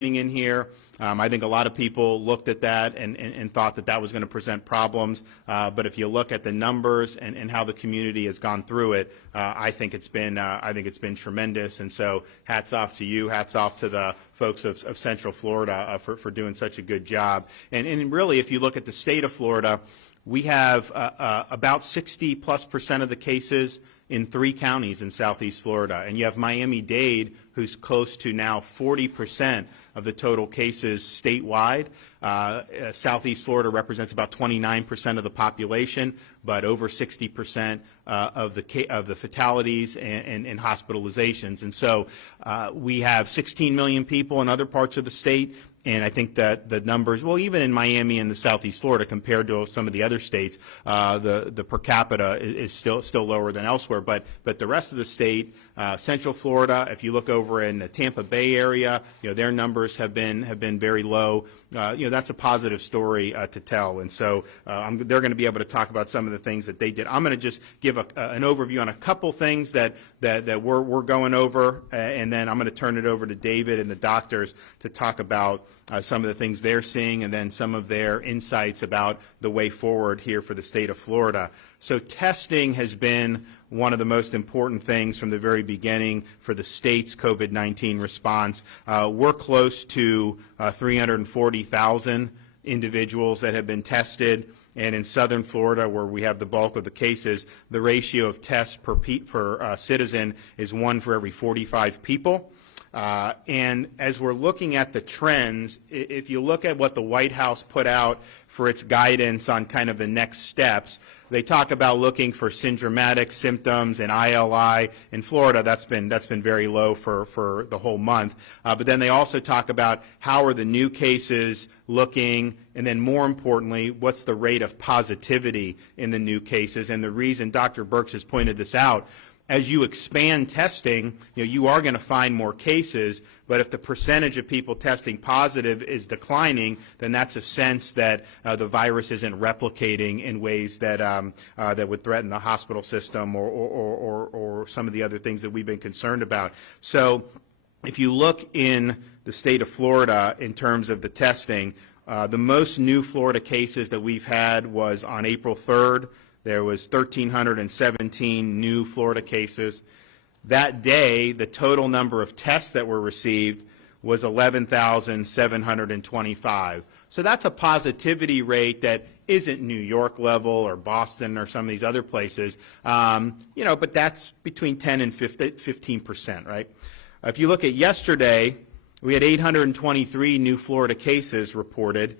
in here. I think a lot of people looked at that and thought that that was going to present problems. But if you look at the numbers and how the community has gone through it, I think it's been tremendous. And so hats off to you, hats off to the folks of Central Florida for doing such a good job. And really, if you look at the state of Florida, we have about 60+% of the cases in 3 counties in Southeast Florida. And you have Miami-Dade, who's close to now 40% of the total cases statewide. Southeast Florida represents about 29% of the population, but over 60% of the fatalities and hospitalizations. And so we have 16 million people in other parts of the state. And I think that the numbers, well, even in Miami and the Southeast Florida, compared to some of the other states, the per capita is still lower than elsewhere. But the rest of the state, Central Florida, if you look over in the Tampa Bay area, their numbers have been very low. That's a positive story to tell. And so they're going to be able to talk about some of the things that they did. I'm going to just give an overview on a couple things that we're going over, and then I'm going to turn it over to David and the doctors to talk about some of the things they're seeing and then some of their insights about the way forward here for the state of Florida. So testing has been one of the most important things from the very beginning for the state's COVID-19 response. We're close to 340,000 individuals that have been tested. And in southern Florida, where we have the bulk of the cases, the ratio of tests per citizen is 1 for every 45 people. And as we're looking at the trends, if you look at what the White House put out for its guidance on kind of the next steps, they talk about looking for syndromatic symptoms and ILI. In Florida, that's been very low for the whole month. But then they also talk about how are the new cases looking, and then more importantly, what's the rate of positivity in the new cases. And the reason Dr. Birx has pointed this out, as you expand testing, you are going to find more cases, but if the percentage of people testing positive is declining, then that's a sense that the virus isn't replicating in ways that would threaten the hospital system or some of the other things that we've been concerned about. So if you look in the state of Florida in terms of the testing, the most new Florida cases that we've had was on April 3rd. There was 1,317 new Florida cases. That day, the total number of tests that were received was 11,725. So that's a positivity rate that isn't New York level or Boston or some of these other places, but that's between 10 and 15%, right? If you look at yesterday, we had 823 new Florida cases reported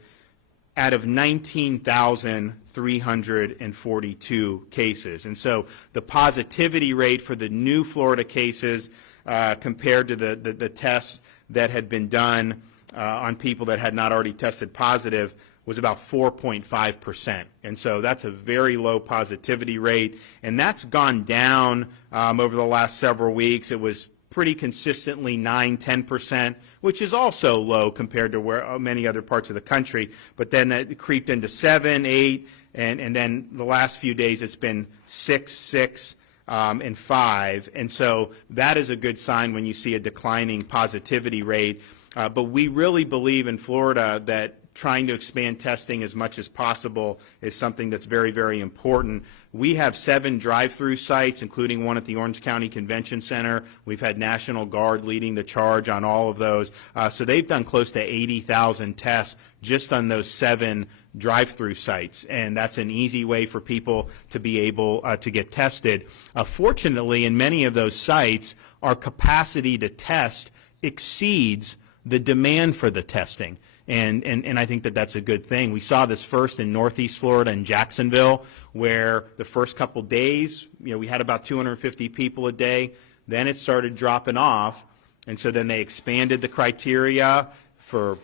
out of 19,342 cases. And so the positivity rate for the new Florida cases compared to the tests that had been done on people that had not already tested positive was about 4.5%. And so that's a very low positivity rate. And that's gone down over the last several weeks. It was pretty consistently 9–10%, which is also low compared to where many other parts of the country. But then it creeped into 7, 8, and then the last few days it's been 6, and 5. And so that is a good sign when you see a declining positivity rate. But we really believe in Florida that trying to expand testing as much as possible is something that's very, very important. We have 7 drive-through sites, including one at the Orange County Convention Center. We've had National Guard leading the charge on all of those. So they've done close to 80,000 tests just on those 7 drive-through sites, and that's an easy way for people to be able to get tested. Fortunately, in many of those sites, our capacity to test exceeds the demand for the testing. And I think that that's a good thing. We saw this first in Northeast Florida in Jacksonville, where the first couple days, we had about 250 people a day. Then it started dropping off, and so then they expanded the criteria for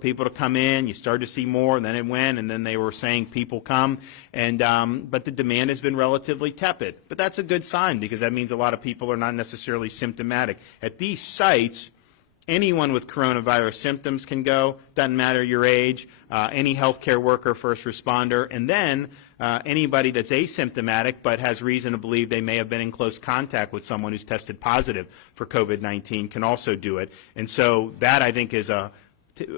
people to come in. You started to see more, and then it went, and then they were saying people come, and but the demand has been relatively tepid. But that's a good sign because that means a lot of people are not necessarily symptomatic. At these sites, Anyone with coronavirus symptoms can go, doesn't matter your age, any healthcare worker, first responder, and then anybody that's asymptomatic but has reason to believe they may have been in close contact with someone who's tested positive for COVID-19 can also do it. And so that, I think, is a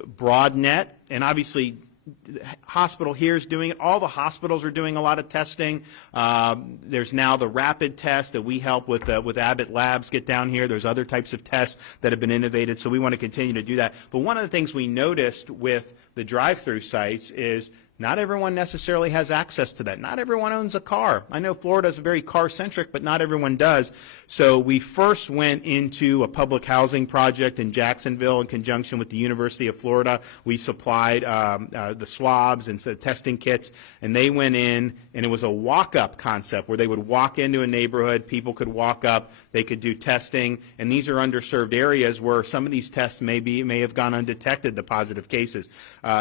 broad net, and obviously the hospital here is doing it. All the hospitals are doing a lot of testing. There's now the rapid test that we help with Abbott Labs get down here. There's other types of tests that have been innovated, so we want to continue to do that. But one of the things we noticed with the drive-through sites is not everyone necessarily has access to that. Not everyone owns a car. I know Florida is very car-centric, but not everyone does. So we first went into a public housing project in Jacksonville in conjunction with the University of Florida. We supplied the swabs and the testing kits, and they went in, and it was a walk-up concept where they would walk into a neighborhood, people could walk up, they could do testing, and these are underserved areas where some of these tests may have gone undetected, the positive cases.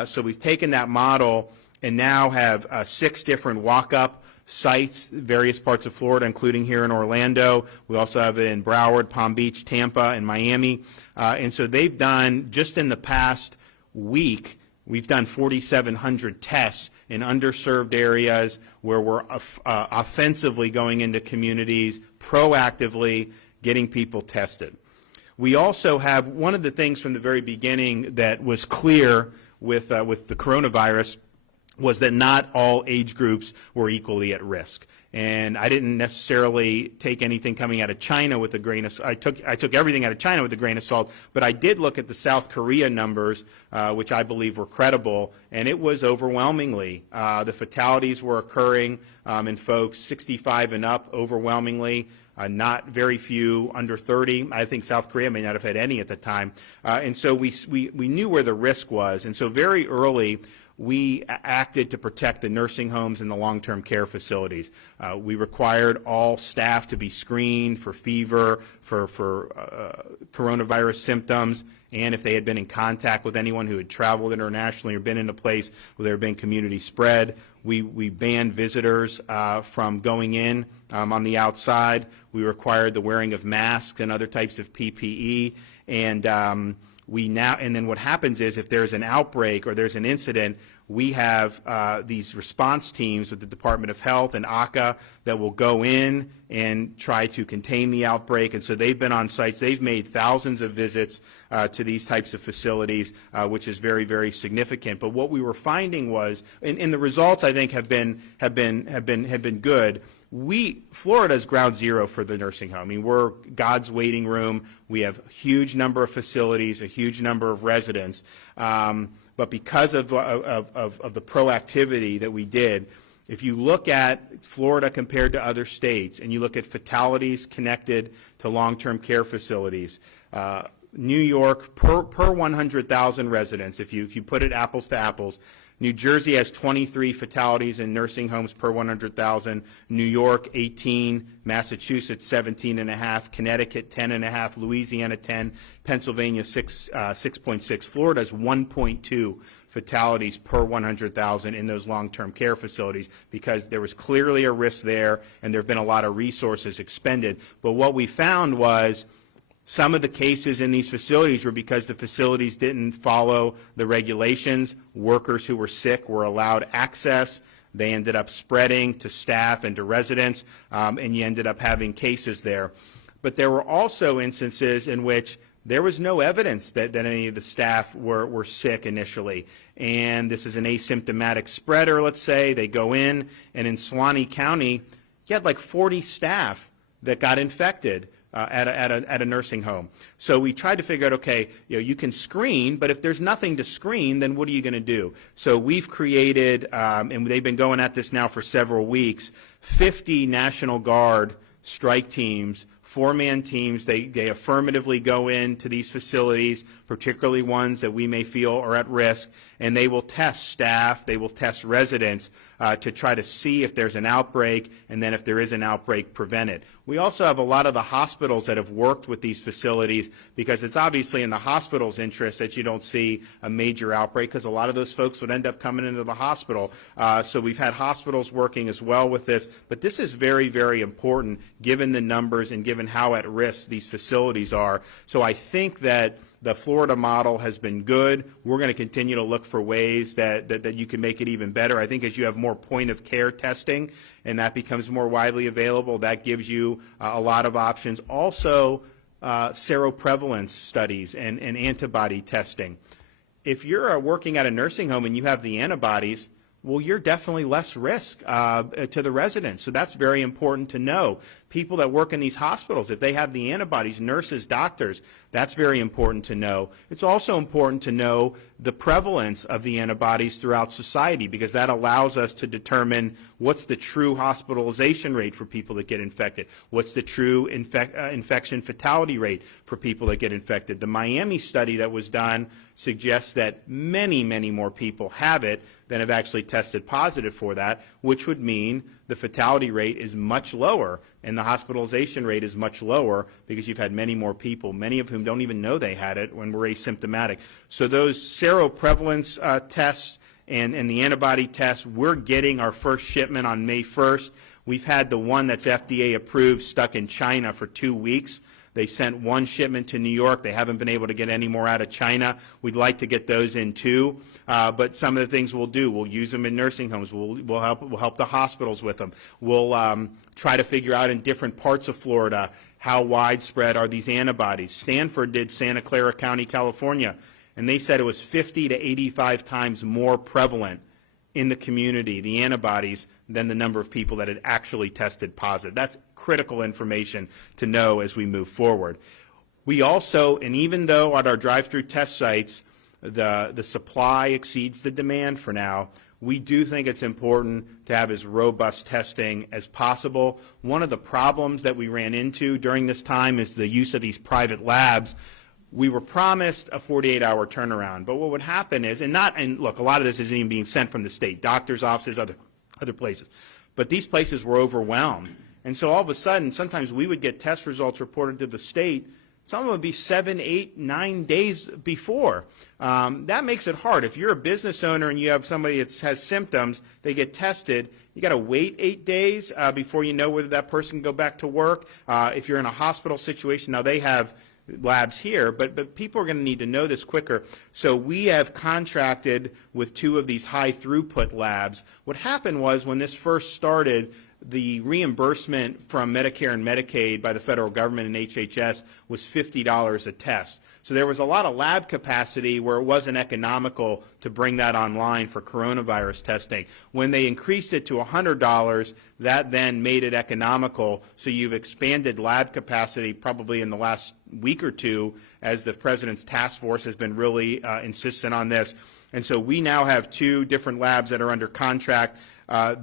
So we've taken that model and now have 6 different walk-up sites, various parts of Florida, including here in Orlando. We also have it in Broward, Palm Beach, Tampa, and Miami. And so they've done, just in the past week, we've done 4,700 tests in underserved areas where we're offensively going into communities, proactively getting people tested. We also have, one of the things from the very beginning that was clear with the coronavirus was that not all age groups were equally at risk. And I didn't necessarily take anything coming out of China with a grain of salt. I took everything out of China with a grain of salt, but I did look at the South Korea numbers, which I believe were credible, and it was overwhelmingly. The fatalities were occurring in folks 65 and up overwhelmingly. Not very few under 30. I think South Korea may not have had any at the time. And so we knew where the risk was. And so very early, we acted to protect the nursing homes and the long-term care facilities. We required all staff to be screened for fever, for coronavirus symptoms, and if they had been in contact with anyone who had traveled internationally or been in a place where there had been community spread. We banned visitors from going in on the outside. We required the wearing of masks and other types of PPE, and then what happens is if there's an outbreak or there's an incident, we have these response teams with the Department of Health and ACA that will go in and try to contain the outbreak. And so they've been on sites. They've made thousands of visits to these types of facilities, which is very, very significant. But what we were finding was, and the results I think have been good. Florida's ground zero for the nursing home. I mean, we're God's waiting room. We have a huge number of facilities, a huge number of residents. But because of the proactivity that we did, if you look at Florida compared to other states and you look at fatalities connected to long-term care facilities, New York per 100,000 residents, if you put it apples to apples, New Jersey has 23 fatalities in nursing homes per 100,000. New York, 18. Massachusetts, 17.5. Connecticut, 10.5. Louisiana, 10. Pennsylvania, 6.6. Florida has 1.2 fatalities per 100,000 in those long-term care facilities because there was clearly a risk there and there have been a lot of resources expended. But what we found was some of the cases in these facilities were because the facilities didn't follow the regulations. Workers who were sick were allowed access. They ended up spreading to staff and to residents, and you ended up having cases there. But there were also instances in which there was no evidence that any of the staff were sick initially. And this is an asymptomatic spreader, let's say. They go in, and in Suwannee County, you had like 40 staff that got infected at a nursing home. So we tried to figure out, okay, you can screen, but if there's nothing to screen, then what are you going to do? So we've created, and they've been going at this now for several weeks, 50 National Guard strike teams, 4-man teams. They affirmatively go into these facilities, particularly ones that we may feel are at risk, and they will test staff, they will test residents to try to see if there's an outbreak, and then if there is an outbreak, prevent it. We also have a lot of the hospitals that have worked with these facilities because it's obviously in the hospital's interest that you don't see a major outbreak because a lot of those folks would end up coming into the hospital. So we've had hospitals working as well with this, but this is very, very important given the numbers and given given how at risk these facilities are. So I think that the Florida model has been good. We're going to continue to look for ways that you can make it even better. I think as you have more point-of-care testing and that becomes more widely available, that gives you a lot of options. Also, seroprevalence studies and antibody testing. If you're working at a nursing home and you have the antibodies, well, you're definitely less risk to the residents. So that's very important to know. People that work in these hospitals, if they have the antibodies, nurses, doctors, that's very important to know. It's also important to know the prevalence of the antibodies throughout society, because that allows us to determine what's the true hospitalization rate for people that get infected, what's the true infection fatality rate for people that get infected. The Miami study that was done suggests that many, many more people have it than have actually tested positive for that, which would mean the fatality rate is much lower and the hospitalization rate is much lower because you've had many more people, many of whom don't even know they had it when we're asymptomatic. So those seroprevalence tests and the antibody tests, we're getting our first shipment on May 1st. We've had the one that's FDA approved stuck in China for 2 weeks. They sent one shipment to New York. They haven't been able to get any more out of China. We'd like to get those in too. But some of the things we'll do, we'll use them in nursing homes. We'll help the hospitals with them. We'll try to figure out in different parts of Florida how widespread are these antibodies. Stanford did Santa Clara County, California, and they said it was 50 to 85 times more prevalent in the community, the antibodies, than the number of people that had actually tested positive. That's critical information to know as we move forward. We also, and even though at our drive-through test sites, the supply exceeds the demand for now, we do think it's important to have as robust testing as possible. One of the problems that we ran into during this time is the use of these private labs. We were promised a 48-hour turnaround, but what would happen is, and look, a lot of this isn't even being sent from the state, doctors' offices, other places, but these places were overwhelmed. And so all of a sudden, sometimes we would get test results reported to the state. Some of them would be 7, 8, 9 days before. That makes it hard. If you're a business owner and you have somebody that has symptoms, they get tested, you got to wait 8 days before you know whether that person can go back to work. If you're in a hospital situation, now they have labs here, but people are going to need to know this quicker. So we have contracted with 2 of these high throughput labs. What happened was when this first started, the reimbursement from Medicare and Medicaid by the federal government and HHS was $50 a test. So there was a lot of lab capacity where it wasn't economical to bring that online for coronavirus testing. When they increased it to $100, that then made it economical. So you've expanded lab capacity probably in the last week or two as the President's task force has been really insistent on this. And so we now have 2 different labs that are under contract.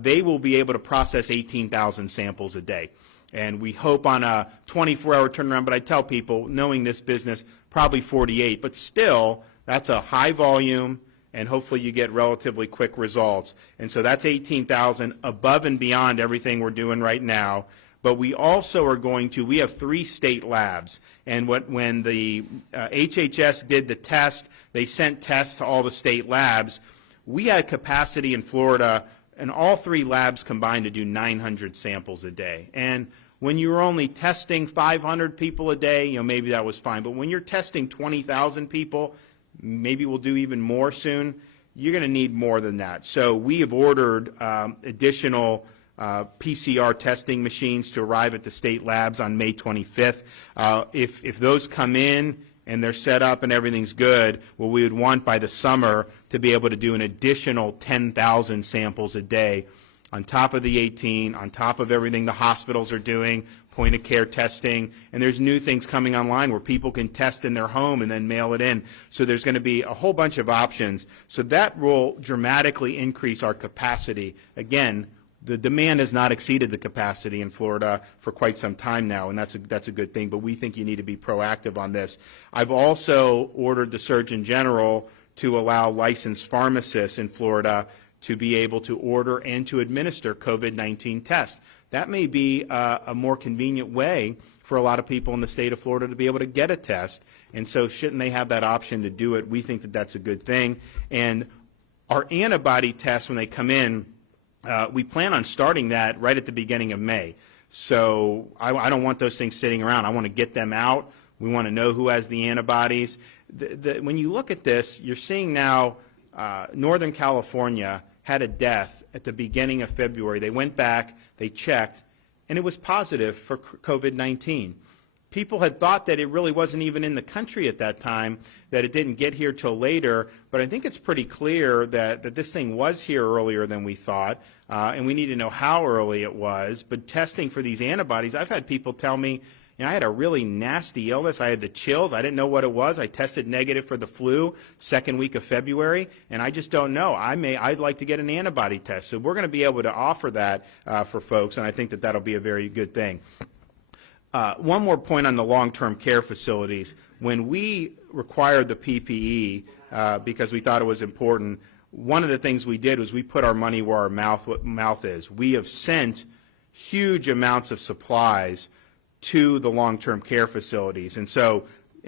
They will be able to process 18,000 samples a day. And we hope on a 24-hour turnaround, but I tell people, knowing this business, probably 48. But still, that's a high volume, and hopefully you get relatively quick results. And so that's 18,000 above and beyond everything we're doing right now. But we also are we have 3 state labs. And when the HHS did the test, they sent tests to all the state labs. We had capacity in Florida, and all 3 labs combined to do 900 samples a day. And when you were only testing 500 people a day, maybe that was fine. But when you're testing 20,000 people, maybe we'll do even more soon, you're going to need more than that. So we have ordered additional PCR testing machines to arrive at the state labs on May 25th. If those come in and they're set up and everything's good, well, we would want by the summer to be able to do an additional 10,000 samples a day on top of the 18, on top of everything the hospitals are doing, point-of-care testing, and there's new things coming online where people can test in their home and then mail it in. So there's going to be a whole bunch of options. So that will dramatically increase our capacity. Again, the demand has not exceeded the capacity in Florida for quite some time now, and that's a good thing, but we think you need to be proactive on this. I've also ordered the Surgeon General to allow licensed pharmacists in Florida to be able to order and to administer COVID-19 tests. That may be a more convenient way for a lot of people in the state of Florida to be able to get a test, and so shouldn't they have that option to do it? We think that that's a good thing. And our antibody tests, when they come in, we plan on starting that right at the beginning of May. So I don't want those things sitting around. I want to get them out. We want to know who has the antibodies. When you look at this, you're seeing now Northern California had a death at the beginning of February. They went back, they checked, and it was positive for COVID-19. People had thought that it really wasn't even in the country at that time, that it didn't get here till later, but I think it's pretty clear that this thing was here earlier than we thought, and we need to know how early it was. But testing for these antibodies, I've had people tell me, I had a really nasty illness. I had the chills. I didn't know what it was. I tested negative for the flu second week of February, and I just don't know. I'd like to get an antibody test. So we're going to be able to offer that for folks, and I think that that'll be a very good thing. One more point on the long-term care facilities. When we required the PPE because we thought it was important, one of the things we did was we put our money where our mouth is. We have sent huge amounts of supplies to the long-term care facilities. And so,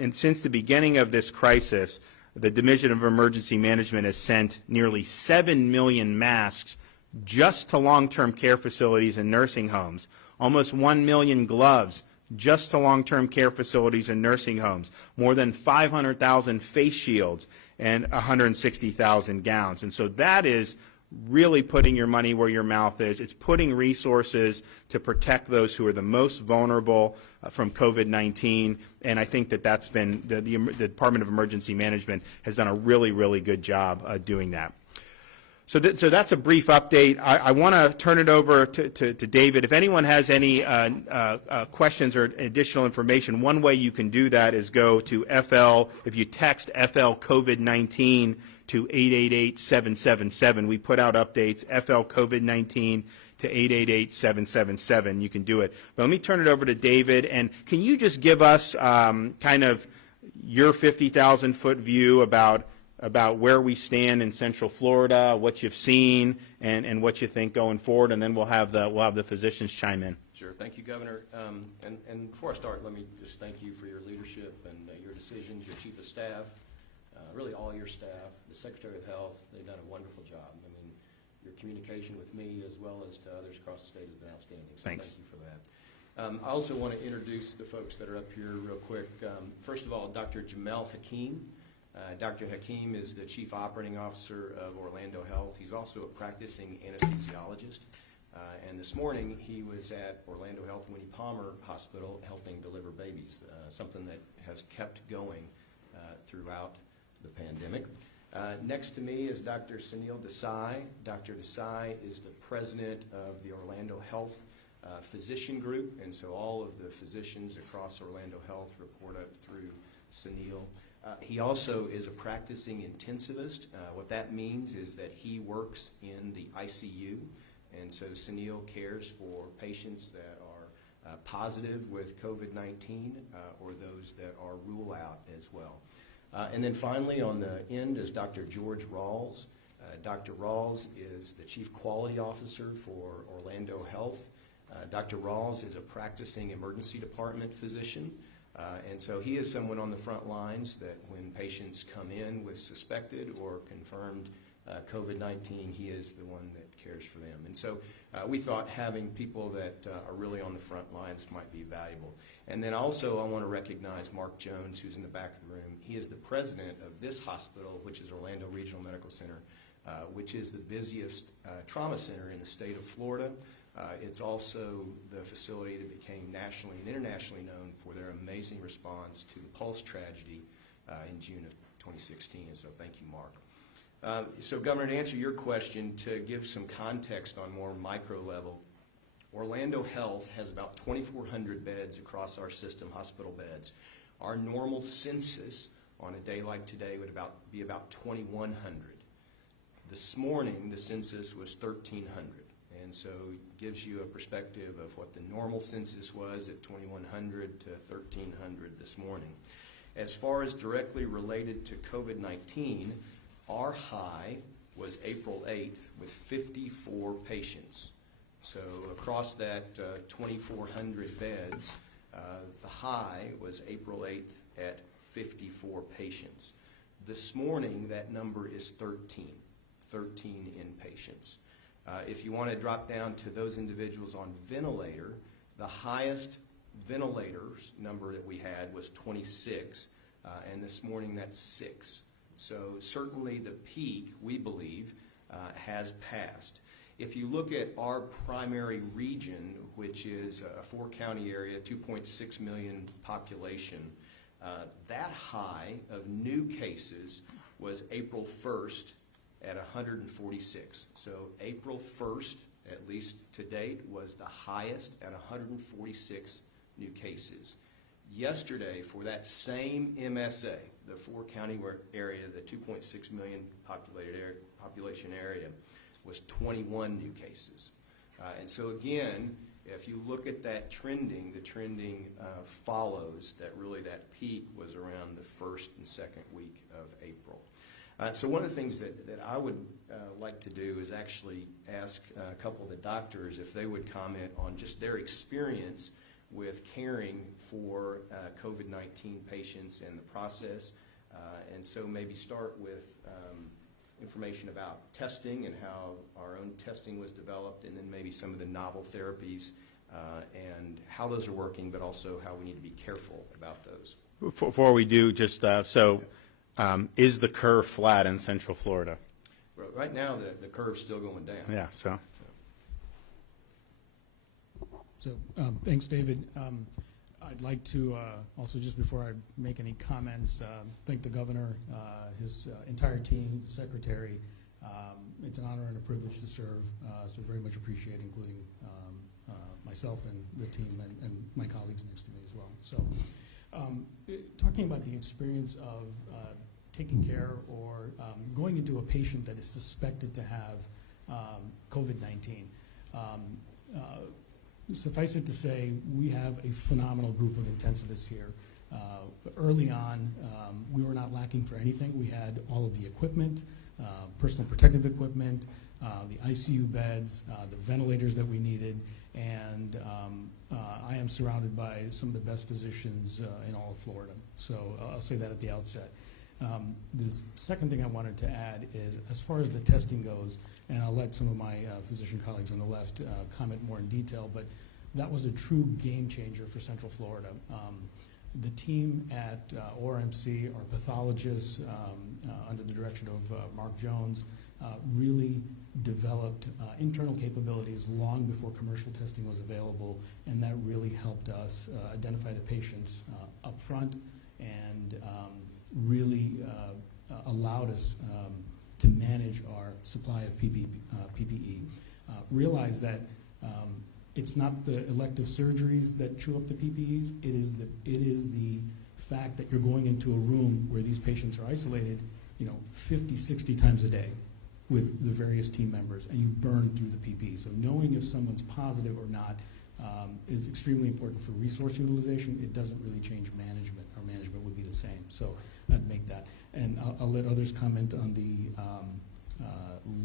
since the beginning of this crisis, the Division of Emergency Management has sent nearly 7 million masks just to long-term care facilities and nursing homes, almost 1 million gloves just to long-term care facilities and nursing homes, more than 500,000 face shields, and 160,000 gowns. And so that is really putting your money where your mouth is. It's putting resources to protect those who are the most vulnerable from COVID-19, and I think that that's been, the Department of Emergency Management has done a really, really good job doing that. So that's a brief update. I want to turn it over to David. If anyone has any questions or additional information, one way you can do that is go to FL, if you text FL COVID-19 to 888-777. We put out updates, FL COVID-19 to 888-777. You can do it. But let me turn it over to David. And can you just give us kind of your 50,000-foot view about where we stand in Central Florida, what you've seen, and what you think going forward, and then we'll have the physicians chime in. Sure. Thank you, Governor. And before I start, let me just thank you for your leadership and your decisions, your Chief of Staff, really all your staff, the Secretary of Health. They've done a wonderful job. I mean, your communication with me as well as to others across the state has been outstanding. So Thanks. Thank you for that. I also want to introduce the folks that are up here real quick. First of all, Dr. Jamel Hakeem. Dr. Hakeem is the Chief Operating Officer of Orlando Health. He's also a practicing anesthesiologist. And this morning he was at Orlando Health Winnie Palmer Hospital helping deliver babies, something that has kept going throughout the pandemic. Next to me is Dr. Sunil Desai. Dr. Desai is the president of the Orlando Health Physician Group, and so all of the physicians across Orlando Health report up through Sunil. He also is a practicing intensivist. What that means is that he works in the ICU, and so Sunil cares for patients that are positive with COVID-19 or those that are rule out as well. And then finally on the end is Dr. George Rawls. Dr. Rawls is the Chief Quality Officer for Orlando Health. Dr. Rawls is a practicing emergency department physician. And so he is someone on the front lines that when patients come in with suspected or confirmed COVID-19, he is the one that cares for them. And so we thought having people that are really on the front lines might be valuable. And then also I want to recognize Mark Jones, who's in the back of the room. He is the president of this hospital, which is Orlando Regional Medical Center, which is the busiest trauma center in the state of Florida. It's also the facility that became nationally and internationally known for their amazing response to the Pulse tragedy in June of 2016. And so thank you, Mark. So Governor, to answer your question, to give some context on more micro level, Orlando Health has about 2,400 beds across our system, hospital beds. Our normal census on a day like today would be about 2,100. This morning, the census was 1,300. And so it gives you a perspective of what the normal census was at 2,100 to 1,300 this morning. As far as directly related to COVID-19, our high was April 8th with 54 patients. So across that 2,400 beds, the high was April 8th at 54 patients. This morning, that number is 13 inpatients. If you want to drop down to those individuals on ventilator, The highest ventilators number that we had was 26, and this morning that's 6. So certainly the peak, we believe, has passed. If you look at our primary region, which is a 4-county area, 2.6 million population, that high of new cases was April 1st at 146. So April 1st, at least to date, was the highest at 146 new cases. Yesterday, for that same MSA, the 4-county area, the 2.6 million population area, was 21 new cases. And so again, if you look at that trending, the trending follows that really that peak was around the first and second week of April. So one of the things that I would like to do is actually ask a couple of the doctors if they would comment on just their experience with caring for COVID-19 patients and the process. And so maybe start with information about testing and how our own testing was developed, and then maybe some of the novel therapies and how those are working, but also how we need to be careful about those. Before we do, just is the curve flat in Central Florida? Right now, the curve's still going down. Yeah, so. So thanks, David. I'd like to also, just before I make any comments, thank the governor, his entire team, the secretary. It's an honor and a privilege to serve, so very much appreciate including myself and the team and my colleagues next to me as well. So talking about the experience of taking care or going into a patient that is suspected to have COVID-19. Suffice it to say, we have a phenomenal group of intensivists here. Early on, we were not lacking for anything. We had all of the equipment, personal protective equipment, the ICU beds, the ventilators that we needed, and I am surrounded by some of the best physicians in all of Florida. So I'll say that at the outset. The second thing I wanted to add is, as far as the testing goes, and I'll let some of my physician colleagues on the left comment more in detail, but that was a true game changer for Central Florida. The team at ORMC, our pathologists, under the direction of Mark Jones, really developed internal capabilities long before commercial testing was available, and that really helped us identify the patients up front and really allowed us to manage our supply of PPE. Realize that it's not the elective surgeries that chew up the PPEs. It is the fact that you're going into a room where these patients are isolated, 50, 60 times a day with the various team members, and you burn through the PPE. So knowing if someone's positive or not is extremely important for resource utilization. It doesn't really change management. Our management would be the same. So I'd make that. And I'll let others comment on the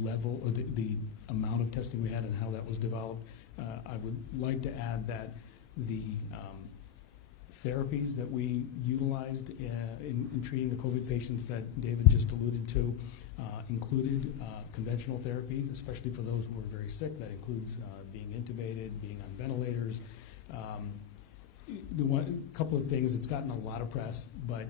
level or the amount of testing we had and how that was developed. I would like to add that the therapies that we utilized in treating the COVID patients that David just alluded to included conventional therapies, especially for those who are very sick. That includes being intubated, being on ventilators. Couple of things, it's gotten a lot of press, but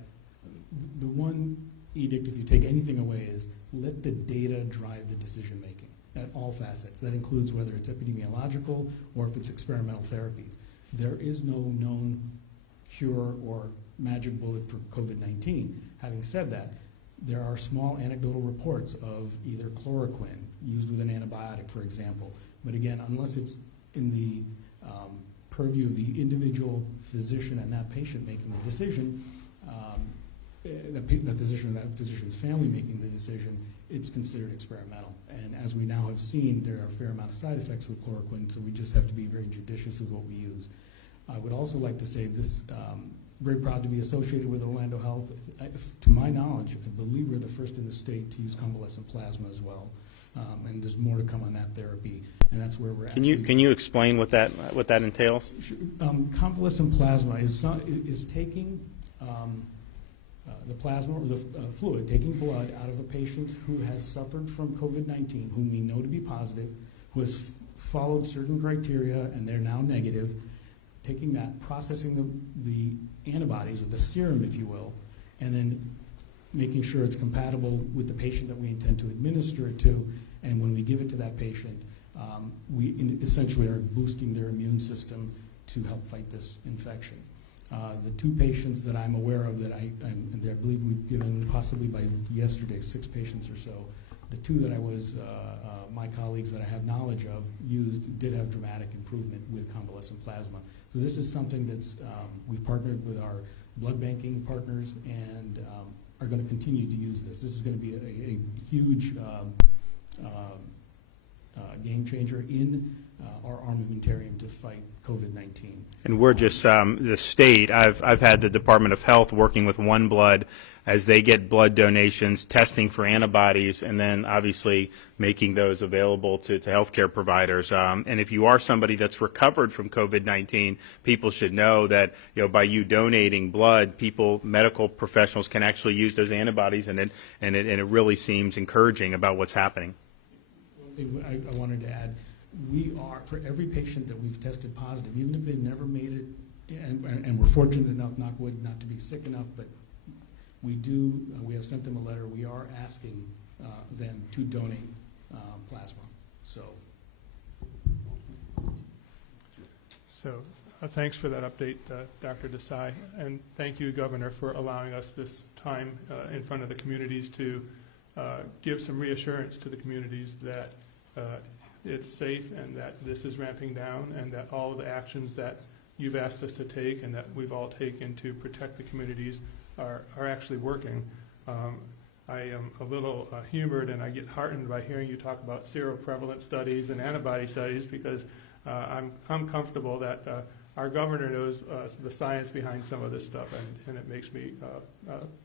the one edict, if you take anything away, is let the data drive the decision making at all facets. That includes whether it's epidemiological or if it's experimental therapies. There is no known cure or magic bullet for COVID-19. Having said that, there are small anecdotal reports of either chloroquine used with an antibiotic, for example. But again, unless it's in the purview of the individual physician and that patient making the decision, that physician and that physician's family making the decision, it's considered experimental. And as we now have seen, there are a fair amount of side effects with chloroquine, so we just have to be very judicious with what we use. I would also like to say this, very proud to be associated with Orlando Health. To my knowledge, I believe we're the first in the state to use convalescent plasma as well. And there's more to come on that therapy, and that's where we're Can you explain what that entails? Convalescent plasma is taking the plasma or the fluid, taking blood out of a patient who has suffered from COVID-19, whom we know to be positive, who has followed certain criteria and they're now negative, taking that, processing the antibodies, or the serum, if you will, and then making sure it's compatible with the patient that we intend to administer it to. And when we give it to that patient, we essentially are boosting their immune system to help fight this infection. The 2 patients that I'm aware of that I believe we've given, possibly by yesterday, 6 patients or so. The 2 that I was, my colleagues that I have knowledge of used, did have dramatic improvement with convalescent plasma. So this is something that's, we've partnered with our blood banking partners and are going to continue to use this. This is going to be a huge game changer in our armamentarium to fight COVID-19. And we're just the state. I've had the Department of Health working with One Blood as they get blood donations, testing for antibodies, and then obviously making those available to healthcare providers. And if you are somebody that's recovered from COVID-19, people should know that, you know, by you donating blood, medical professionals can actually use those antibodies, and it really seems encouraging about what's happening. One thing I wanted to add. We are, for every patient that we've tested positive, even if they've never made it, and we're fortunate enough, knock wood, not to be sick enough, but we have sent them a letter. We are asking them to donate plasma. So thanks for that update, Dr. Desai, and thank you, Governor, for allowing us this time in front of the communities to give some reassurance to the communities that it's safe and that this is ramping down and that all of the actions that you've asked us to take and that we've all taken to protect the communities are actually working. I am a little humored and I get heartened by hearing you talk about seroprevalence studies and antibody studies, because I'm comfortable that our governor knows the science behind some of this stuff, and it makes me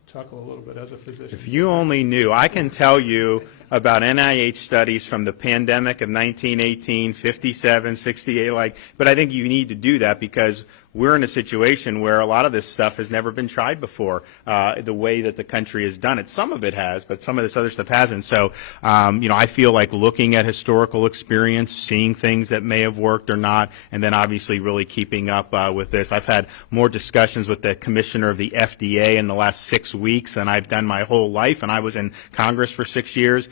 chuckle a little bit as a physician. If you only knew. I can tell you about NIH studies from the pandemic of 1918, 57, 68, but I think you need to do that because we're in a situation where a lot of this stuff has never been tried before, the way that the country has done it. Some of it has, but some of this other stuff hasn't. So, I feel like looking at historical experience, seeing things that may have worked or not, and then obviously really keeping up with this. I've had more discussions with the commissioner of the FDA in the last 6 weeks than I've done my whole life, and I was in Congress for 6 years.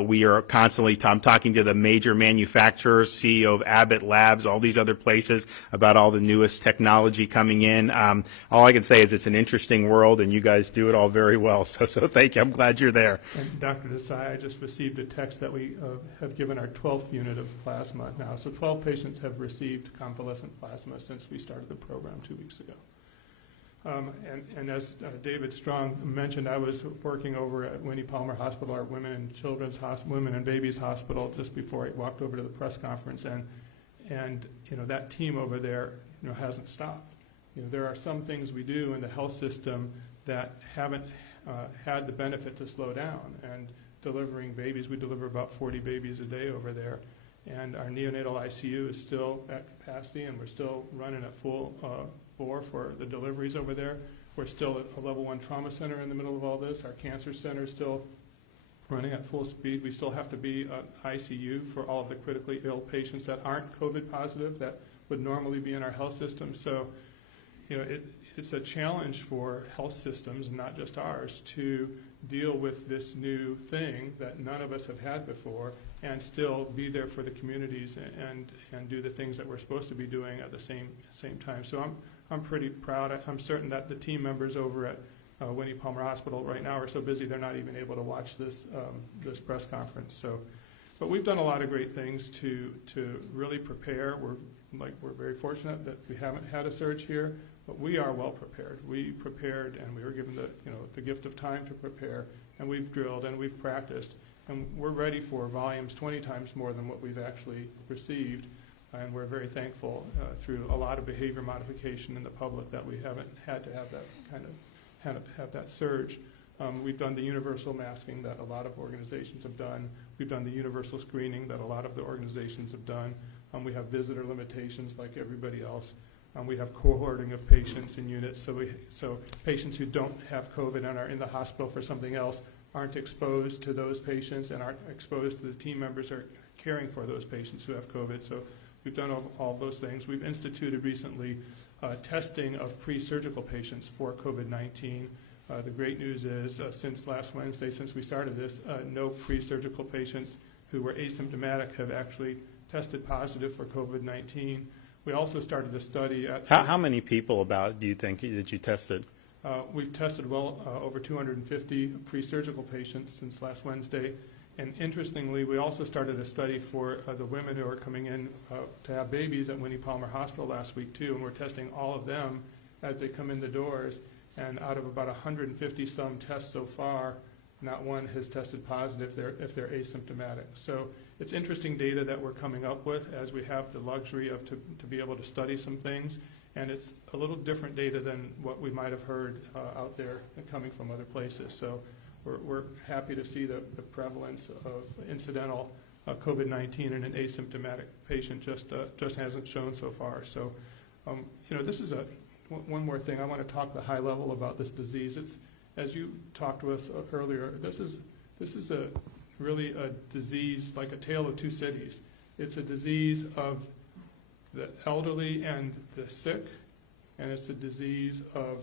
We are constantly, I'm talking to the major manufacturers, CEO of Abbott Labs, all these other places about all the newest technology coming in. All I can say is it's an interesting world, and you guys do it all very well. So thank you. I'm glad you're there. And Dr. Desai, I just received a text that we have given our 12th unit of plasma now. So 12 patients have received convalescent plasma since we started the program 2 weeks ago. And as David Strong mentioned, I was working over at Winnie Palmer Hospital, our Women and Children's Hospital, Women and Babies Hospital, just before I walked over to the press conference, and that team over there hasn't stopped. There are some things we do in the health system that haven't had the benefit to slow down. And delivering babies, we deliver about 40 babies a day over there, and our neonatal ICU is still at capacity, and we're still running at full bore for the deliveries over there. We're still at a level 1 trauma center in the middle of all this. Our cancer center is still running at full speed. We still have to be an ICU for all of the critically ill patients that aren't COVID positive that would normally be in our health system. So, it's a challenge for health systems, and not just ours, to deal with this new thing that none of us have had before and still be there for the communities and do the things that we're supposed to be doing at the same time. So I'm pretty proud. I'm certain that the team members over at Winnie Palmer Hospital right now are so busy they're not even able to watch this press conference. But we've done a lot of great things to really prepare. We're very fortunate that we haven't had a surge here, but we are well prepared. We prepared, and we were given the gift of time to prepare, and we've drilled and we've practiced, and we're ready for volumes 20 times more than what we've actually received. And we're very thankful through a lot of behavior modification in the public that we haven't had to have that have that surge. We've done the universal masking that a lot of organizations have done. We've done the universal screening that a lot of the organizations have done. We have visitor limitations like everybody else. We have cohorting of patients in units, so patients who don't have COVID and are in the hospital for something else aren't exposed to those patients and aren't exposed to the team members who are caring for those patients who have COVID. So we've done all those things. We've instituted recently testing of pre-surgical patients for COVID-19. The great news is, since last Wednesday, since we started this, no pre-surgical patients who were asymptomatic have actually tested positive for COVID-19. We also started a study at... How many people about do you think that you tested? We've tested well over 250 pre-surgical patients since last Wednesday. And interestingly, we also started a study for the women who are coming in to have babies at Winnie Palmer Hospital last week, too. And we're testing all of them as they come in the doors. And out of about 150-some tests so far, not one has tested positive if they're asymptomatic. So it's interesting data that we're coming up with as we have the luxury of to be able to study some things. And it's a little different data than what we might have heard out there coming from other places. So we're happy to see the prevalence of incidental COVID-19 in an asymptomatic patient just hasn't shown so far. So, this is one more thing. I want to talk the high level about this disease. It's, as you talked to us earlier, this is really a disease like a tale of two cities. It's a disease of the elderly and the sick, and it's a disease of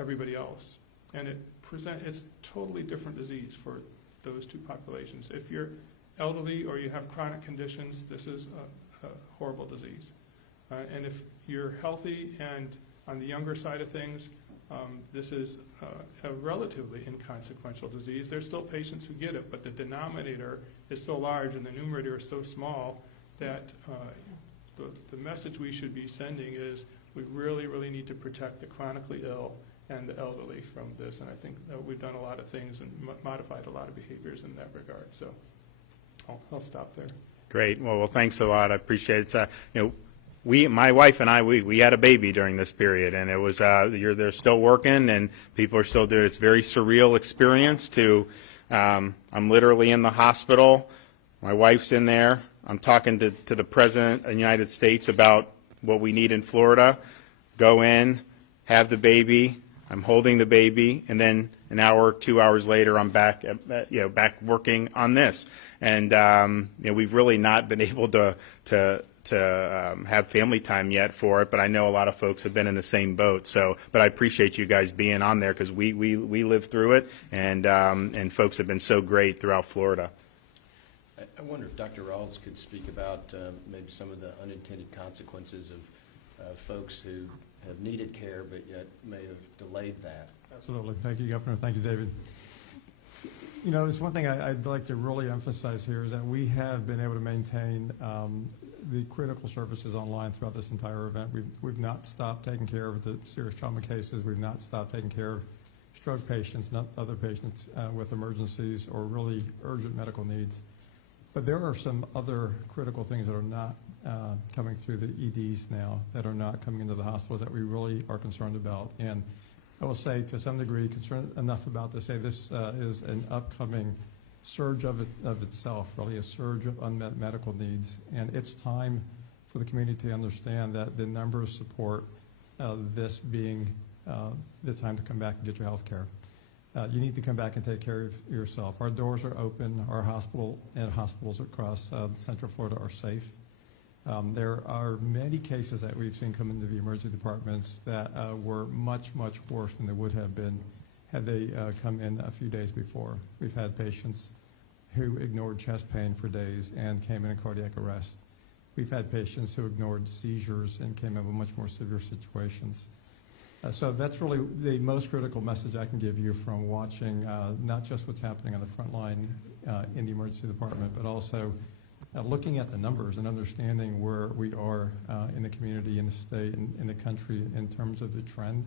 everybody else. And it's totally different disease for those two populations. If you're elderly or you have chronic conditions, this is a horrible disease. And if you're healthy and on the younger side of things, this is a relatively inconsequential disease. There's still patients who get it, but the denominator is so large and the numerator is so small that the message we should be sending is we really, really need to protect the chronically ill and the elderly from this. And I think that we've done a lot of things and modified a lot of behaviors in that regard. So I'll stop there. Great. Well, thanks a lot. I appreciate it. My wife and I, we had a baby during this period, and it was they're still working, and people are still doing it. It's a very surreal experience. I'm literally in the hospital. My wife's in there. I'm talking to the President of the United States about what we need in Florida. Go in, have the baby. I'm holding the baby, and then an hour, 2 hours later, I'm back, back working on this. And we've really not been able to have family time yet for it, but I know a lot of folks have been in the same boat. So, but I appreciate you guys being on there because we lived through it, and folks have been so great throughout Florida. I wonder if Dr. Rawls could speak about maybe some of the unintended consequences of folks who have needed care but yet may have delayed that. Absolutely. Thank you, Governor. Thank you, David. There's one thing I'd like to really emphasize here is that we have been able to maintain the critical services online throughout this entire event. We've not stopped taking care of the serious trauma cases. We've not stopped taking care of stroke patients, not other patients with emergencies or really urgent medical needs. But there are some other critical things that are not coming through the EDs now, that are not coming into the hospitals that we really are concerned about. And I will say, to some degree, concerned enough about to say this is an upcoming surge of itself, really a surge of unmet medical needs. And it's time for the community to understand that the numbers support this being the time to come back and get your health care. You need to come back and take care of yourself. Our doors are open. Our hospitals across Central Florida are safe. There are many cases that we've seen come into the emergency departments that were much, much worse than they would have been had they come in a few days before. We've had patients who ignored chest pain for days and came in cardiac arrest. We've had patients who ignored seizures and came in with much more severe situations. So that's really the most critical message I can give you from watching not just what's happening on the front line in the emergency department, but also looking at the numbers and understanding where we are in the community, in the state, and in the country in terms of the trend.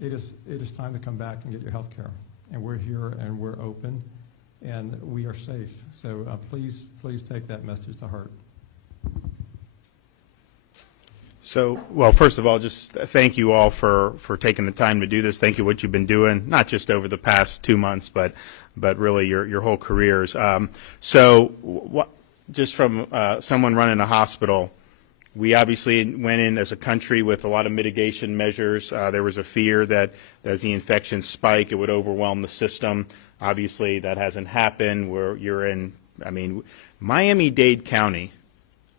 It is time to come back and get your health care. And we're here and we're open and we are safe. So please take that message to heart. So, well, first of all, just thank you all for taking the time to do this. Thank you what you've been doing, not just over the past 2 months, but really your whole careers. Just from someone running a hospital, we obviously went in as a country with a lot of mitigation measures. There was a fear that as the infections spike, it would overwhelm the system. Obviously, that hasn't happened. Miami-Dade County,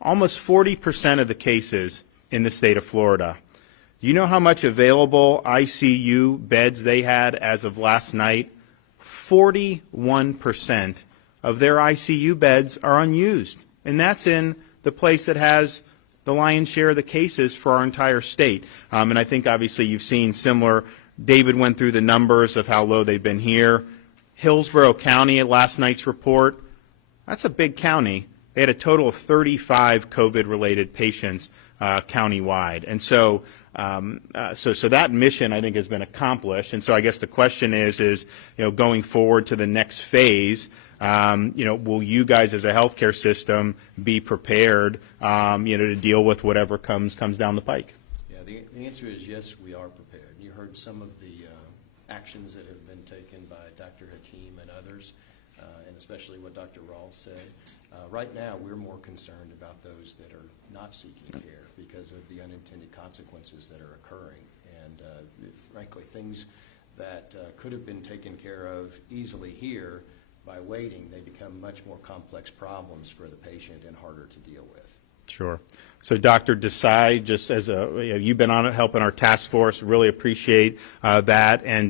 almost 40% of the cases in the state of Florida. Do you know how much available ICU beds they had as of last night? 41% of their ICU beds are unused, and that's in the place that has the lion's share of the cases for our entire state. And I think obviously you've seen similar. David went through the numbers of how low they've been here. Hillsborough County at last night's report, that's a big county. They had a total of 35 COVID-related patients countywide. And so that mission, I think, has been accomplished. And so I guess the question is going forward to the next phase, will you guys as a healthcare system be prepared, to deal with whatever comes down the pike? Yeah, the answer is yes, we are prepared. You heard some of the actions that have been taken by Dr. Hakeem and others, and especially what Dr. Rawls said. Right now, we're more concerned about those that are not seeking care because of the unintended consequences that are occurring. And frankly, things that could have been taken care of easily here, by waiting, they become much more complex problems for the patient and harder to deal with. Sure. So, Dr. Desai, just as you've been on it helping our task force, really appreciate that. And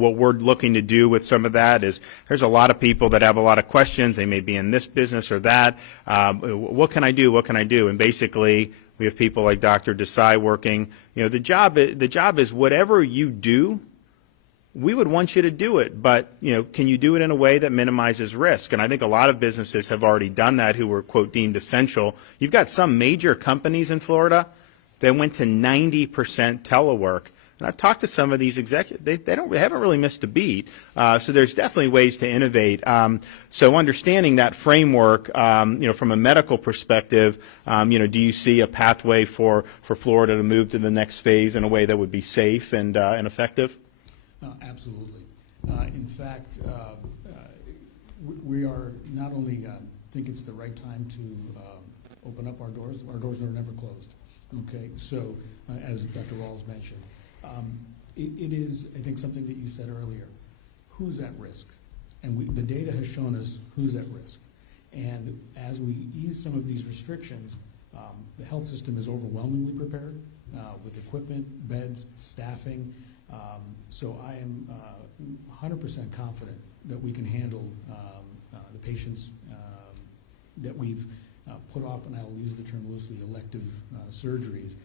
what we're looking to do with some of that is there's a lot of people that have a lot of questions. They may be in this business or that. What can I do? What can I do? And basically, we have people like Dr. Desai working. The job is whatever you do, we would want you to do it, but can you do it in a way that minimizes risk? And I think a lot of businesses have already done that who were, quote, deemed essential. You've got some major companies in Florida that went to 90% telework. And I've talked to some of these executives. They haven't really missed a beat. So there's definitely ways to innovate. So understanding that framework, from a medical perspective, do you see a pathway for Florida to move to the next phase in a way that would be safe and effective? Absolutely. In fact, we are not only think it's the right time to open up our doors are never closed. Okay, so as Dr. Rawls mentioned, it is, I think, something that you said earlier. Who's at risk? And the data has shown us who's at risk. And as we ease some of these restrictions, the health system is overwhelmingly prepared with equipment, beds, staffing. So I am 100% confident that we can handle the patients that we've put off, and I will use the term loosely, elective surgeries.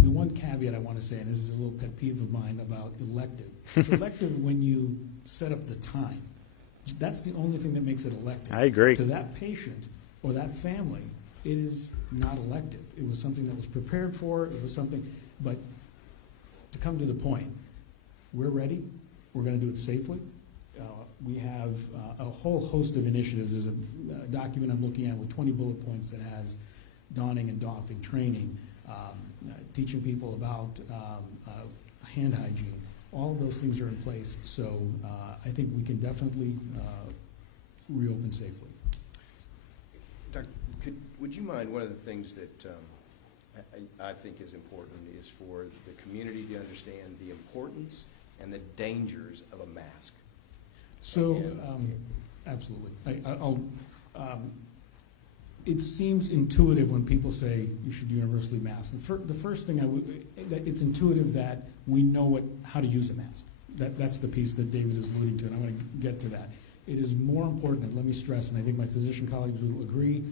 The one caveat I want to say, and this is a little pet peeve of mine about elective, it's elective when you set up the time. That's the only thing that makes it elective. I agree. To that patient or that family, it is not elective. It was something that was prepared for. It was something, but to come to the point, we're ready. We're going to do it safely. We have a whole host of initiatives. There's a document I'm looking at with 20 bullet points that has donning and doffing, training, teaching people about hand hygiene. All of those things are in place. So I think we can definitely reopen safely. Doctor, would you mind, one of the things that I think is important is for the community to understand the importance and the dangers of a mask. So, absolutely. It seems intuitive when people say you should universally mask. The first thing it's intuitive that we know how to use a mask. That's the piece that David is alluding to, and I want to get to that. It is more important, and let me stress, and I think my physician colleagues will agree,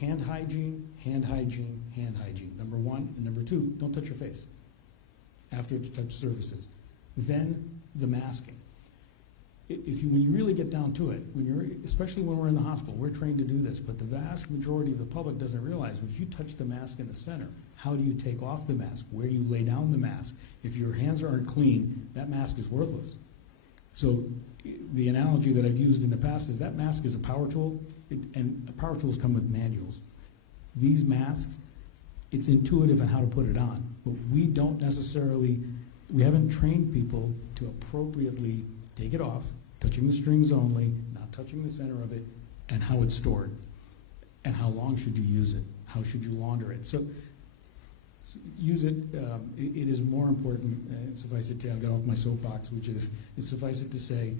hand hygiene, hand hygiene, hand hygiene. Number one, and number two, don't touch your face after you touch surfaces. Then the masking. When you really get down to it, especially when we're in the hospital, we're trained to do this, but the vast majority of the public doesn't realize if you touch the mask in the center, how do you take off the mask? Where do you lay down the mask? If your hands aren't clean, that mask is worthless. So the analogy that I've used in the past is that mask is a power tool, and power tools come with manuals. These masks, it's intuitive on how to put it on, but we haven't trained people to appropriately take it off, touching the strings only, not touching the center of it, and how it's stored, and how long should you use it, how should you launder it. So use it. It is more important, suffice it to, I'll get off my soapbox, which is suffice it to say,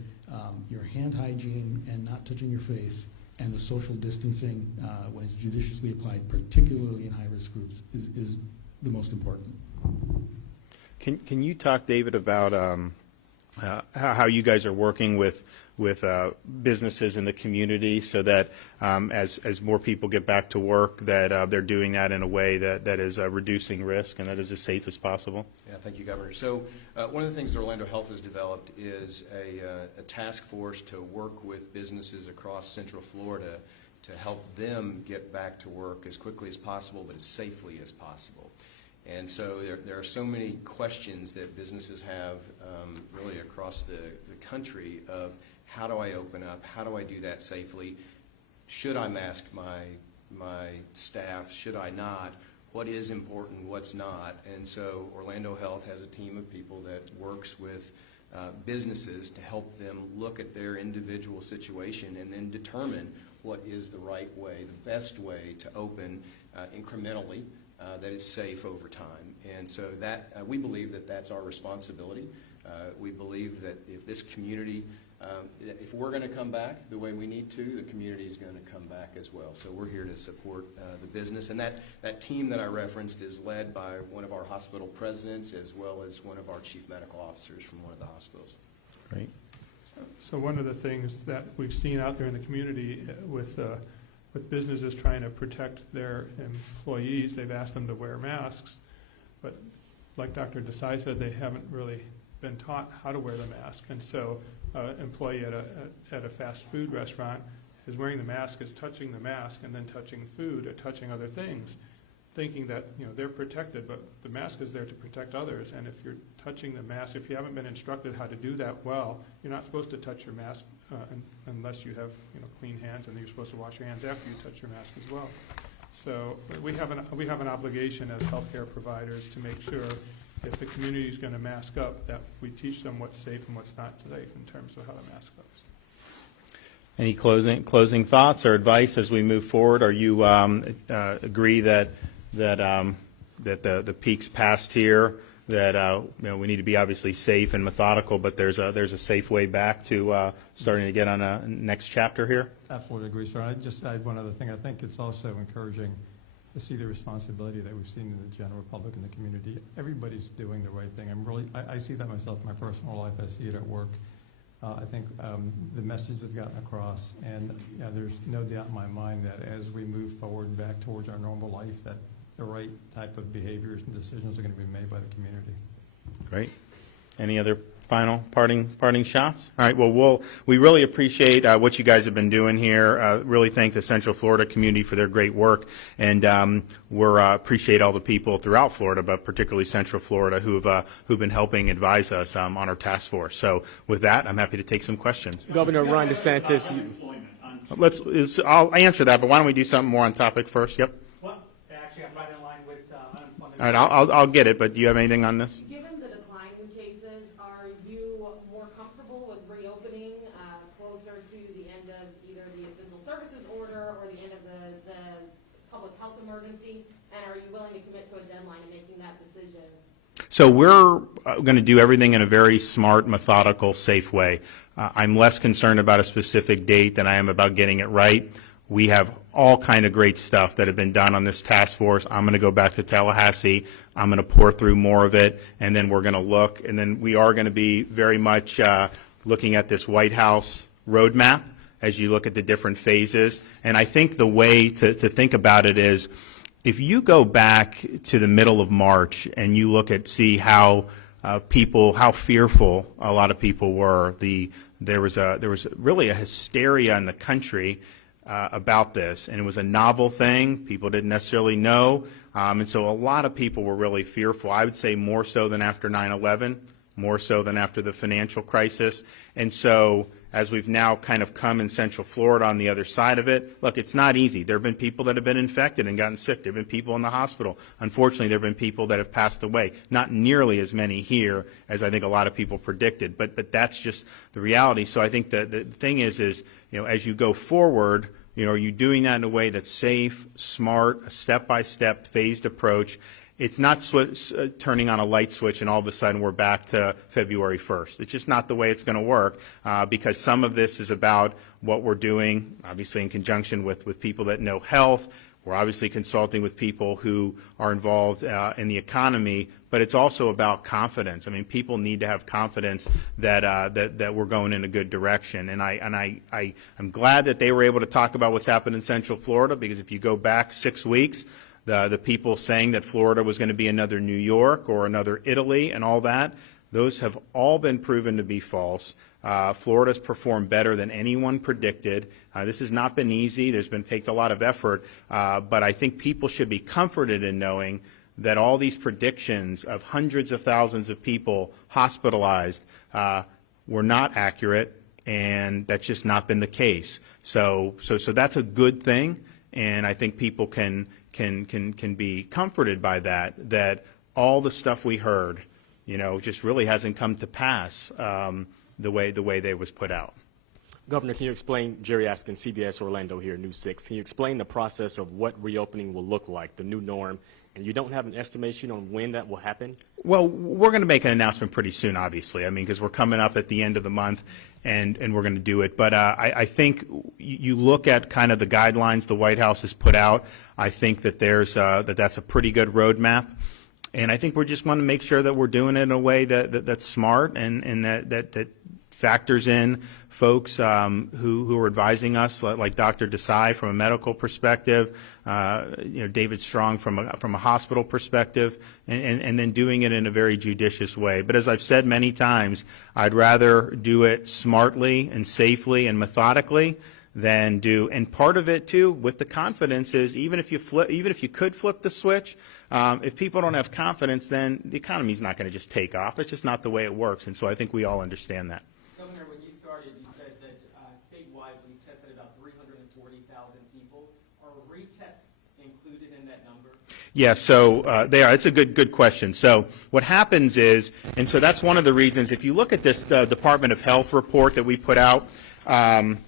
your hand hygiene and not touching your face and the social distancing, when it's judiciously applied, particularly in high-risk groups, is the most important. Can you talk, David, about how you guys are working with businesses in the community so that as more people get back to work, that they're doing that in a way that is reducing risk and that is as safe as possible? Yeah, thank you, Governor. So one of the things that Orlando Health has developed is a task force to work with businesses across Central Florida to help them get back to work as quickly as possible, but as safely as possible. And so there are so many questions that businesses have really across the country of how do I open up? How do I do that safely? Should I mask my staff? Should I not? What is important? What's not? And so Orlando Health has a team of people that works with businesses to help them look at their individual situation and then determine what is the right way, the best way to open incrementally that is safe over time. And so that we believe that that's our responsibility. We believe that if this community, if we're going to come back the way we need to, the community is going to come back as well. So we're here to support the business. And that team that I referenced is led by one of our hospital presidents as well as one of our chief medical officers from one of the hospitals. Great. So one of the things that we've seen out there in the community with businesses trying to protect their employees, they've asked them to wear masks, but like Dr. Desai said, they haven't really been taught how to wear the mask. And so an employee at a fast food restaurant is wearing the mask, is touching the mask and then touching food or touching other things, thinking that they're protected, but the mask is there to protect others. And if you're touching the mask, if you haven't been instructed how to do that well, you're not supposed to touch your mask unless you have clean hands, and you're supposed to wash your hands after you touch your mask as well. So we have an obligation as healthcare providers to make sure if the community is going to mask up, that we teach them what's safe and what's not safe in terms of how to mask up. Any closing thoughts or advice as we move forward? Are you agree that the peak's passed here? That we need to be obviously safe and methodical, but there's a safe way back to starting to get on a next chapter here. Absolutely agree, sir. I'd just add one other thing. I think it's also encouraging to see the responsibility that we've seen in the general public and the community. Everybody's doing the right thing. I see that myself in my personal life. I see it at work. I think the messages have gotten across, and there's no doubt in my mind that as we move forward back towards our normal life, that the right type of behaviors and decisions are going to be made by the community. Great. Any other final parting shots? All right. Well, we really appreciate what you guys have been doing here. Really thank the Central Florida community for their great work, and we appreciate all the people throughout Florida, but particularly Central Florida, who've been helping advise us on our task force. So, with that, I'm happy to take some questions. Governor Ron DeSantis. I'll answer that, but why don't we do something more on topic first? Yep. Well, actually, I'm right in line with unemployment. All right. I'll get it, but do you have anything on this? Given the decline in cases, are you more comfortable with reopening closer to the end of either the essential services order or the end of the public health emergency? And are you willing to commit to a deadline in making that decision? So we're going to do everything in a very smart, methodical, safe way. I'm less concerned about a specific date than I am about getting it right. We have all kind of great stuff that have been done on this task force. I'm going to go back to Tallahassee. I'm going to pour through more of it, and then we're going to look. And then we are going to be very much looking at this White House roadmap as you look at the different phases. And I think the way to think about it is, if you go back to the middle of March and you see how how fearful a lot of people were, there was really a hysteria in the country about this, and it was a novel thing. People didn't necessarily know, and so a lot of people were really fearful. I would say more so than after 9/11, more so than after the financial crisis. And so as we've now kind of come in Central Florida on the other side of it, look, it's not easy. There have been people that have been infected and gotten sick. There have been people in the hospital. Unfortunately, there have been people that have passed away. Not nearly as many here as I think a lot of people predicted, but that's just the reality. So I think the thing is as you go forward, are you doing that in a way that's safe, smart, a step-by-step, phased approach? it's not turning on a light switch and all of a sudden we're back to February 1st. It's just not the way it's going to work because some of this is about what we're doing, obviously in conjunction with people that know health. We're obviously consulting with people who are involved in the economy, but it's also about confidence. I mean, people need to have confidence that we're going in a good direction. And I'm glad that they were able to talk about what's happened in Central Florida, because if you go back 6 weeks, the people saying that Florida was going to be another New York or another Italy and all that, those have all been proven to be false. Florida's performed better than anyone predicted. This has not been easy. There's been taken a lot of effort, but I think people should be comforted in knowing that all these predictions of hundreds of thousands of people hospitalized were not accurate, and that's just not been the case. So that's a good thing, and I think people can be comforted by that all the stuff we heard, just really hasn't come to pass the way they was put out. Governor, can you explain, Jerry Askin, CBS Orlando here, News 6, can you explain the process of what reopening will look like, the new norm, and you don't have an estimation on when that will happen? Well, we're going to make an announcement pretty soon, obviously. I mean, because we're coming up at the end of the month, and we're going to do it. But I think you look at kind of the guidelines the White House has put out. I think that that's a pretty good roadmap. And I think we just want to make sure that we're doing it in a way that's smart and that factors in folks who are advising us, like Dr. Desai from a medical perspective, David Strong from a hospital perspective, and then doing it in a very judicious way. But as I've said many times, I'd rather do it smartly and safely and methodically than do. And part of it too, with the confidence, is even if you could flip the switch, if people don't have confidence, then the economy's not going to just take off. That's just not the way it works. And so I think we all understand that. Governor, when you started, you said that statewide we tested about 340,000 people. Are retests included in that number? Yeah, so they are. It's a good question. So what happens is, and so that's one of the reasons, if you look at this Department of Health report that we put out, the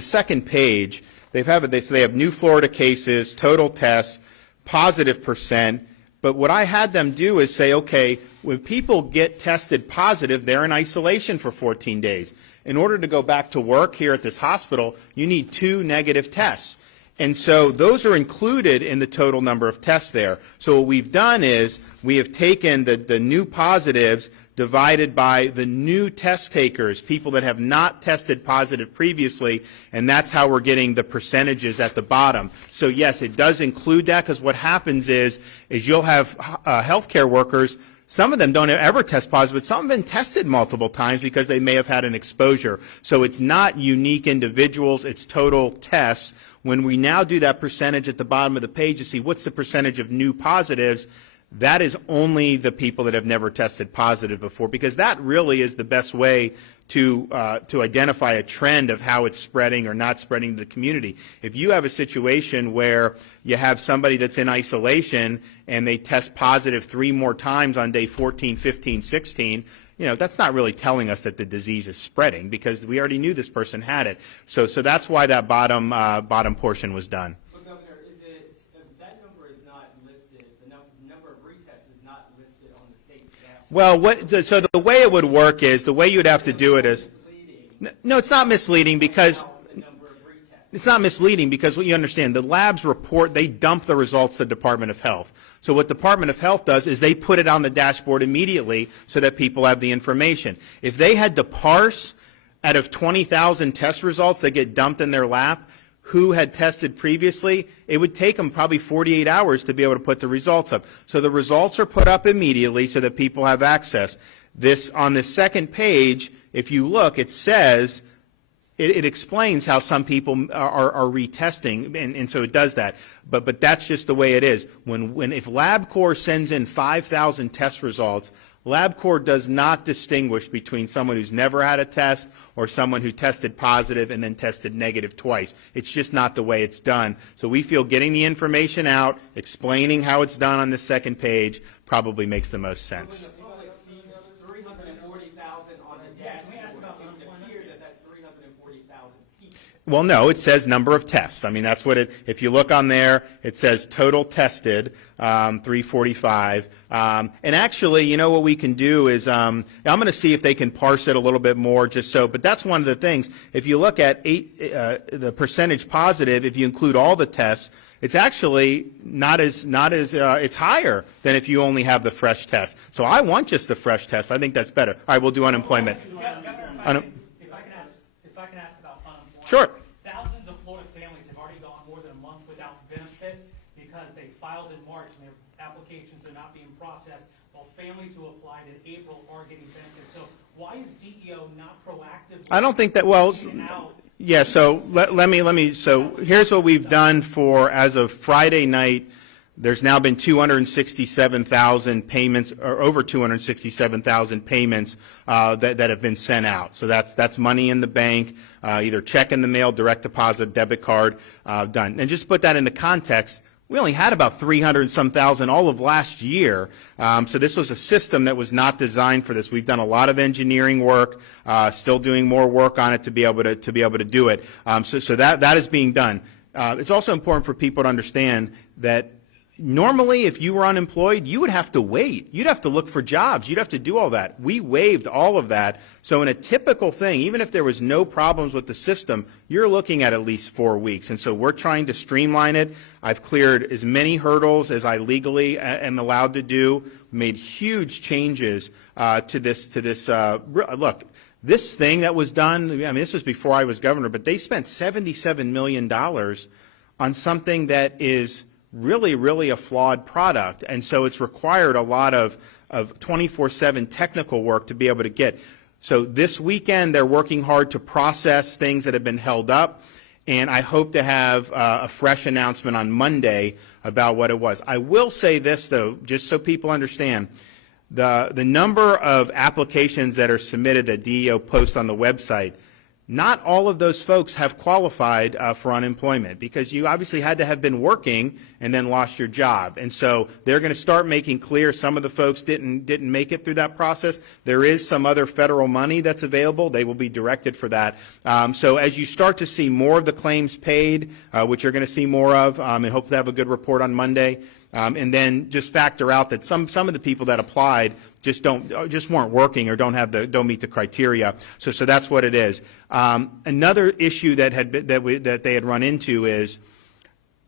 second page, they have new Florida cases, total tests, positive percent. But what I had them do is say, okay, when people get tested positive, they're in isolation for 14 days. In order to go back to work here at this hospital, you need 2 negative tests. And so those are included in the total number of tests there. So what we've done is we have taken the new positives divided by the new test takers, people that have not tested positive previously, and that's how we're getting the percentages at the bottom. So yes, it does include that, because what happens is you'll have healthcare workers. Some of them don't ever test positive, but some have been tested multiple times because they may have had an exposure. So it's not unique individuals, it's total tests. When we now do that percentage at the bottom of the page to see what's the percentage of new positives, that is only the people that have never tested positive before, because that really is the best way to identify a trend of how it's spreading or not spreading to the community. If you have a situation where you have somebody that's in isolation and they test positive 3 more times on day 14, 15, 16, that's not really telling us that the disease is spreading, because we already knew this person had it. So that's why that bottom portion was done. But Governor, that number is not listed, the number of retests is not listed on the state's dashboard. Well, so the way it would work is, the way you'd have to do it is, no, it's not misleading, because it's not misleading because what you understand, the labs report, they dump the results to the Department of Health. So what Department of Health does is they put it on the dashboard immediately so that people have the information. If they had to parse out of 20,000 test results that get dumped in their lap who had tested previously, it would take them probably 48 hours to be able to put the results up. So the results are put up immediately so that people have access. On this second page, if you look, it says, it explains how some people are retesting, and so it does that. But that's just the way it is. If LabCorp sends in 5,000 test results, LabCorp does not distinguish between someone who's never had a test or someone who tested positive and then tested negative twice. It's just not the way it's done. So we feel getting the information out, explaining how it's done on the second page probably makes the most sense. Well, no, it says number of tests. I mean, that's what it, if you look on there, it says total tested, 345. And actually, you know what we can do is, I'm going to see if they can parse it a little bit more just so, but that's one of the things. If you look at the percentage positive, if you include all the tests, it's actually not as it's higher than if you only have the fresh test. So I want just the fresh test. I think that's better. All right, we'll do unemployment. If I can ask about unemployment. Sure. Thousands of Florida families have already gone more than a month without benefits because they filed in March and their applications are not being processed, while families who applied in April are getting benefits. So why is DEO not proactive? I don't think that, well, yeah, so let me, so here's what we've done for, as of Friday night, there's now been 267,000 payments, or over 267,000 payments that have been sent out. So that's money in the bank, either check in the mail, direct deposit, debit card, done. And just to put that into context, we only had about 300 and some thousand all of last year. So this was a system that was not designed for this. We've done a lot of engineering work, still doing more work on it to be able to do it. So that is being done. It's also important for people to understand that normally, if you were unemployed, you would have to wait. You'd have to look for jobs. You'd have to do all that. We waived all of that. So in a typical thing, even if there was no problems with the system, you're looking at least 4 weeks. And so we're trying to streamline it. I've cleared as many hurdles as I legally am allowed to do, made huge changes to this. Look, this thing that was done, I mean, this was before I was governor, but they spent $77 million on something that is really a flawed product, and so it's required a lot of 24/7 technical work to be able to get. So this weekend they're working hard to process things that have been held up, and I hope to have a fresh announcement on Monday about what it was. I will say this though, just so people understand, the number of applications that are submitted that DEO posts on the website, not all of those folks have qualified for unemployment because you obviously had to have been working and then lost your job. And so they're going to start making clear some of the folks didn't make it through that process. There is some other federal money that's available. They will be directed for that. So as you start to see more of the claims paid, which you're going to see more of, and hope to have a good report on Monday, and then just factor out that some of the people that applied just weren't working or don't meet the criteria. So that's what it is. Another issue that they had run into is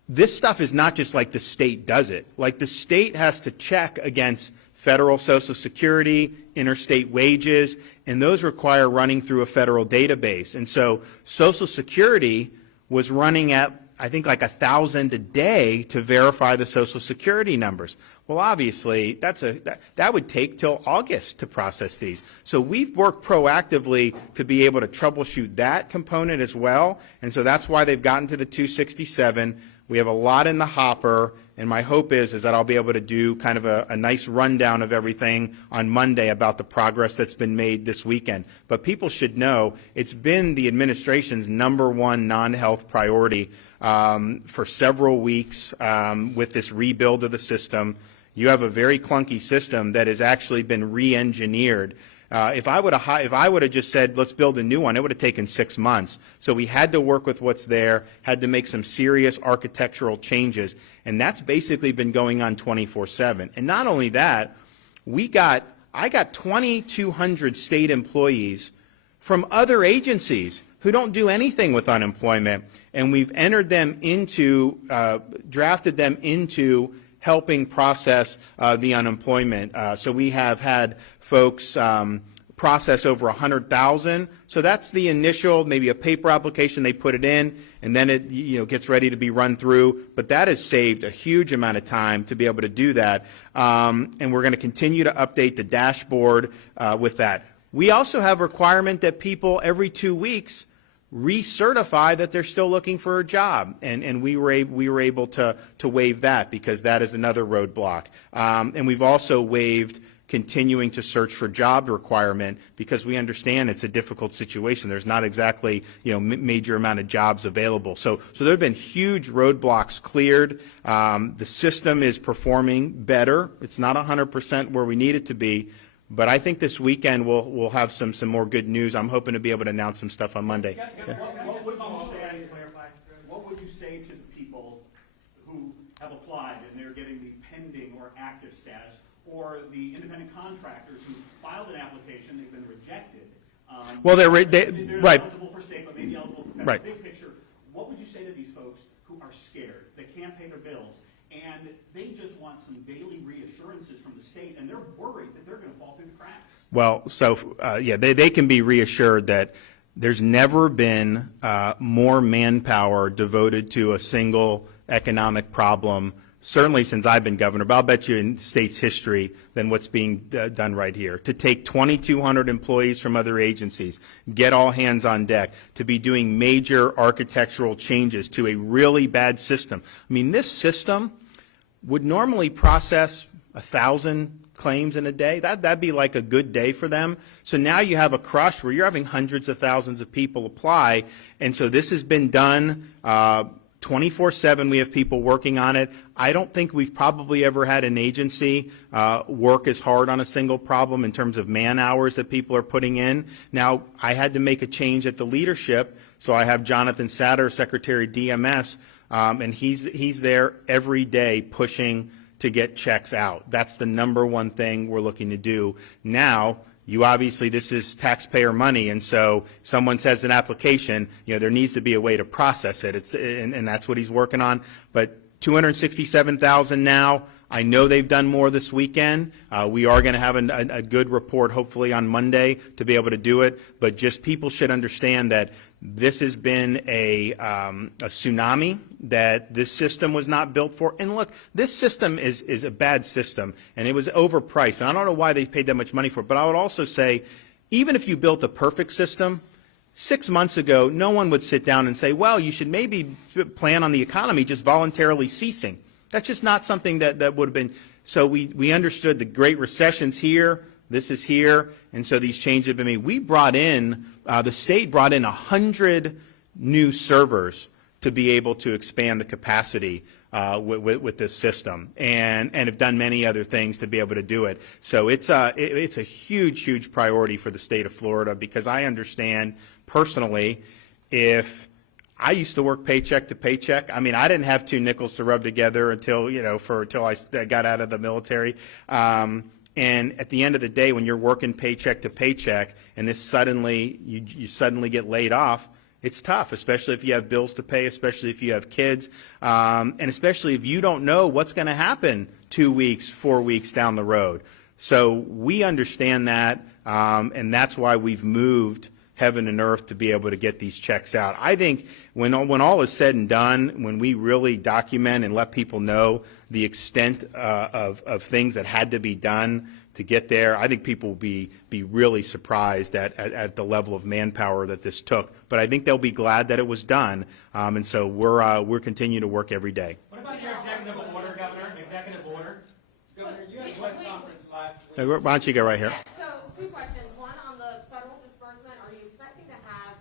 this stuff is not just like the state does it. Like the state has to check against federal Social Security, interstate wages, and those require running through a federal database. And so Social Security was running at, I think, like 1,000 a day to verify the Social Security numbers. Well, obviously, that would take till August to process these. So we've worked proactively to be able to troubleshoot that component as well, and so that's why they've gotten to the 267. We have a lot in the hopper, and my hope is that I'll be able to do kind of a nice rundown of everything on Monday about the progress that's been made this weekend. But people should know it's been the administration's #1 non-health priority for several weeks with this rebuild of the system. You have a very clunky system that has actually been re-engineered. If I would have just said, let's build a new one, it would have taken 6 months. So we had to work with what's there, had to make some serious architectural changes, and that's basically been going on 24/7. And not only that, I got 2,200 state employees from other agencies who don't do anything with unemployment, and we've entered them into, drafted them into helping process the unemployment. So we have had folks process over 100,000. So that's the initial, maybe a paper application, they put it in, and then it gets ready to be run through. But that has saved a huge amount of time to be able to do that. And we're going to continue to update the dashboard with that. We also have a requirement that people every 2 weeks recertify that they're still looking for a job, and we were able to waive that because that is another roadblock. And we've also waived continuing to search for job requirement because we understand it's a difficult situation. There's not exactly major amount of jobs available. So there have been huge roadblocks cleared. The system is performing better. It's not 100% where we need it to be. But I think this weekend we'll have some more good news. I'm hoping to be able to announce some stuff on Monday. What would you say to the people who have applied and they're getting the pending or active status, or the independent contractors who filed an application, they've been rejected? Well, they're right. Eligible for state, but maybe eligible for federal. Right. Big picture, what would you say to these folks who are scared, they can't pay their bills, and they just want some daily reassurances from the state, and they're worried that they're going to fall through the cracks? Well, so they can be reassured that there's never been more manpower devoted to a single economic problem, certainly since I've been governor, but I'll bet you in state's history, than what's being done right here. To take 2,200 employees from other agencies, get all hands on deck, to be doing major architectural changes to a really bad system. I mean, this system would normally process 1,000 claims in a day. That'd be like a good day for them. So now you have a crush where you're having hundreds of thousands of people apply, and so this has been done 24/7. We have people working on it. I don't think we've probably ever had an agency work as hard on a single problem in terms of man hours that people are putting in. Now, I had to make a change at the leadership, so I have Jonathan Satter, Secretary DMS, and he's there every day pushing to get checks out. That's the number one thing we're looking to do. Now, you obviously, this is taxpayer money, and so if someone says an application, there needs to be a way to process it. And that's what he's working on. But 267,000 now. I know they've done more this weekend. We are going to have a good report hopefully on Monday to be able to do it. But just people should understand that this has been a tsunami that this system was not built for. And look, this system is a bad system, and it was overpriced. And I don't know why they paid that much money for it. But I would also say, even if you built a perfect system, 6 months ago, no one would sit down and say, well, you should maybe plan on the economy just voluntarily ceasing. That's just not something that would have been. So we understood the Great Recession's here, this is here, and so these changes have been made. We brought in, the state brought in 100 new servers to be able to expand the capacity with this system, and have done many other things to be able to do it. So it's a huge priority for the state of Florida, because I understand personally, if I used to work paycheck to paycheck. I mean, I didn't have two nickels to rub together until I got out of the military. And at the end of the day, when you're working paycheck to paycheck, and this suddenly you suddenly get laid off, it's tough, especially if you have bills to pay, especially if you have kids, and especially if you don't know what's going to happen 2 weeks, 4 weeks down the road. So we understand that, and that's why we've moved heaven and earth to be able to get these checks out. I think when all is said and done, when we really document and let people know the extent of things that had to be done to get there, I think people will be really surprised at the level of manpower that this took. But I think they'll be glad that it was done, and so we're continuing to work every day. What about your executive order, Governor? Executive order? Governor, you had a press conference last week. Why don't you go right here? So 2 questions. One, on the federal disbursement, are you expecting to have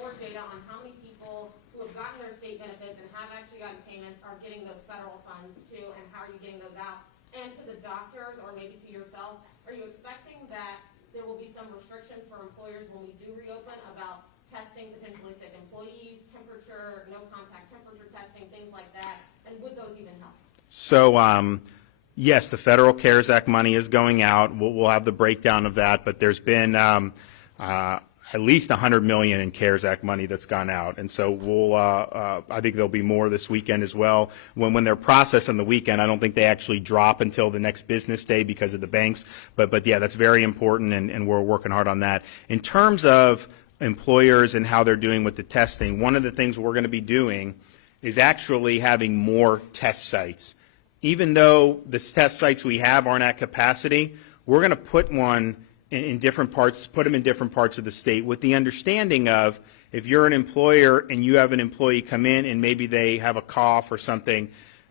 more data on how many people who have gotten their state benefits and have actually gotten payments are getting those federal funds too, and how are you getting those out? And to the doctors, or maybe to yourself, are you expecting that there will be some restrictions for employers when we do reopen about testing potentially sick employees, temperature, no contact temperature testing, things like that? And would those even help? So, yes, the Federal CARES Act money is going out. We'll have the breakdown of that, but there's been at least $100 million in CARES Act money that's gone out, and so I think there'll be more this weekend as well. When they're processed on the weekend, I don't think they actually drop until the next business day because of the banks. But yeah, that's very important, and we're working hard on that. In terms of employers and how they're doing with the testing, one of the things we're going to be doing is actually having more test sites. Even though the test sites we have aren't at capacity, we're going to put one in different parts, put them in different parts of the state, with the understanding of, if you're an employer and you have an employee come in and maybe they have a cough or something,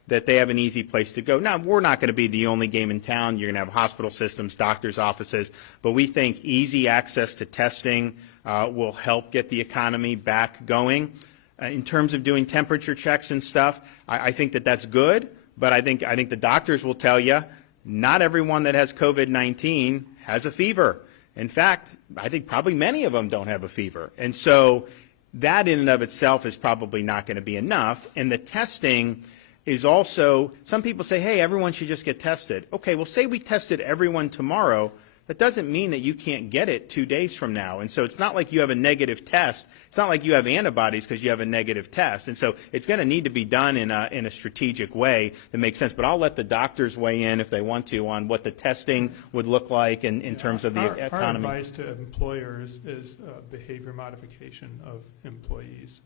that they have an easy place to go. Now, we're not going to be the only game in town. You're going to have hospital systems, doctors' offices, but we think easy access to testing will help get the economy back going. In terms of doing temperature checks and stuff, I think that that's good, but I think the doctors will tell you, not everyone that has COVID-19 has a fever. In fact, I think probably many of them don't have a fever. And so that in and of itself is probably not going to be enough. And the testing is also, some people say, hey, everyone should just get tested. Okay, well, say we tested everyone tomorrow. That doesn't mean that you can't get it 2 days from now. And so it's not like you have a negative test. It's not like you have antibodies because you have a negative test. And so it's going to need to be done in a strategic way that makes sense. But I'll let the doctors weigh in if they want to on what the testing would look like in terms of the economy. Our advice to employers is behavior modification of employees.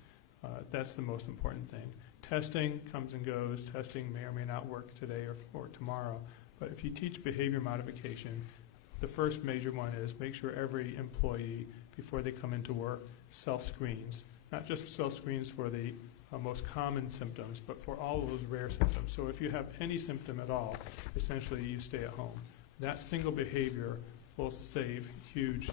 That's the most important thing. Testing comes and goes. Testing may or may not work today or tomorrow. But if you teach behavior modification, the first major one is make sure every employee, before they come into work, self-screens. Not just self-screens for the most common symptoms, but for all of those rare symptoms. So if you have any symptom at all, essentially you stay at home. That single behavior will save huge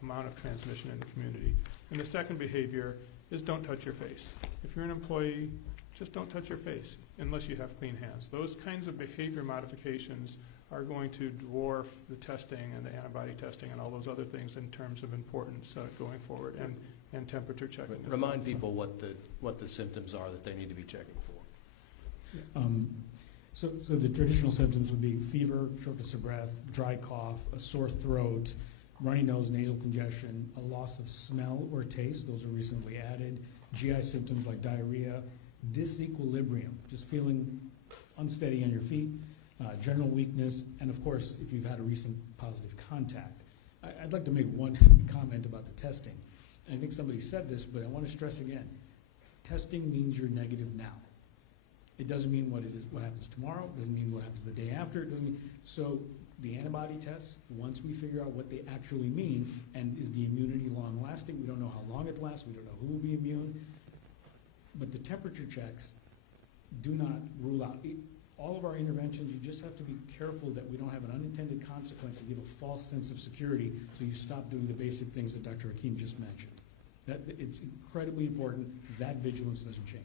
amount of transmission in the community. And the second behavior is don't touch your face. If you're an employee, just don't touch your face unless you have clean hands. Those kinds of behavior modifications are going to dwarf the testing and the antibody testing and all those other things in terms of importance going forward, and temperature checking. Remind people what the symptoms are that they need to be checking for. So the traditional symptoms would be fever, shortness of breath, dry cough, a sore throat, runny nose, nasal congestion, a loss of smell or taste. Those are recently added. GI symptoms like diarrhea, disequilibrium, just feeling unsteady on your feet, general weakness, and of course, if you've had a recent positive contact. I'd like to make one comment about the testing. I think somebody said this, but I want to stress again, testing means you're negative now. It doesn't mean what happens tomorrow. It doesn't mean what happens the day after. It doesn't mean, so the antibody tests, once we figure out what they actually mean, and is the immunity long lasting, we don't know how long it lasts, we don't know who will be immune, but the temperature checks do not rule out all of our interventions. You just have to be careful that we don't have an unintended consequence and give a false sense of security, so you stop doing the basic things that Dr. Hakeem just mentioned. It's incredibly important that vigilance doesn't change.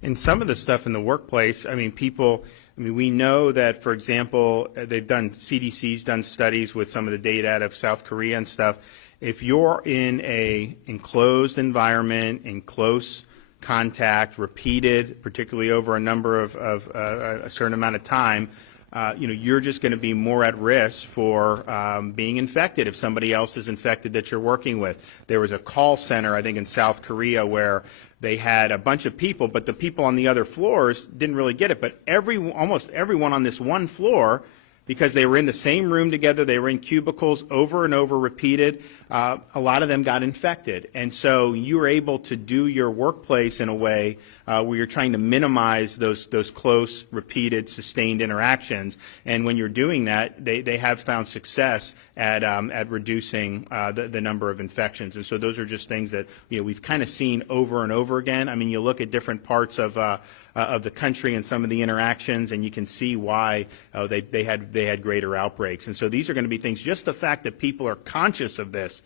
And some of the stuff in the workplace, we know that, for example, CDC's done studies with some of the data out of South Korea and stuff. If you're in a enclosed environment, in close contact, repeated, particularly over a number of a certain amount of time, you're just going to be more at risk for being infected if somebody else is infected that you're working with. There was a call center, I think, in South Korea where they had a bunch of people, but the people on the other floors didn't really get it. But almost everyone on this one floor, because they were in the same room together, they were in cubicles over and over repeated, a lot of them got infected. And so you were able to do your workplace in a way where you're trying to minimize those close, repeated, sustained interactions. And when you're doing that, they have found success at reducing the number of infections. And so those are just things that we've kind of seen over and over again. I mean, you look at different parts of the country and some of the interactions, and you can see why they had greater outbreaks. And so these are going to be things. Just the fact that people are conscious of this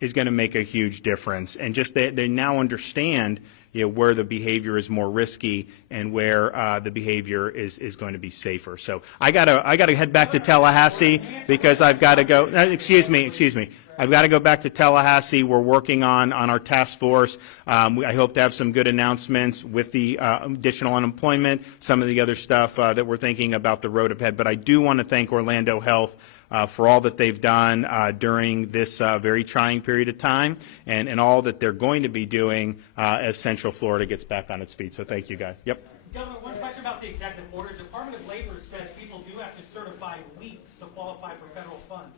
is going to make a huge difference. And just they now understand where the behavior is more risky and where the behavior is going to be safer. So I gotta head back to Tallahassee because I've got to go. Excuse me. I've got to go back to Tallahassee. We're working on our task force. I hope to have some good announcements with the additional unemployment, some of the other stuff that we're thinking about the road ahead. But I do want to thank Orlando Health for all that they've done during this very trying period of time and all that they're going to be doing as Central Florida gets back on its feet. So thank you, guys. Yep. Governor, one question about the executive order. The Department of Labor says people do have to certify leaks to qualify for federal funds.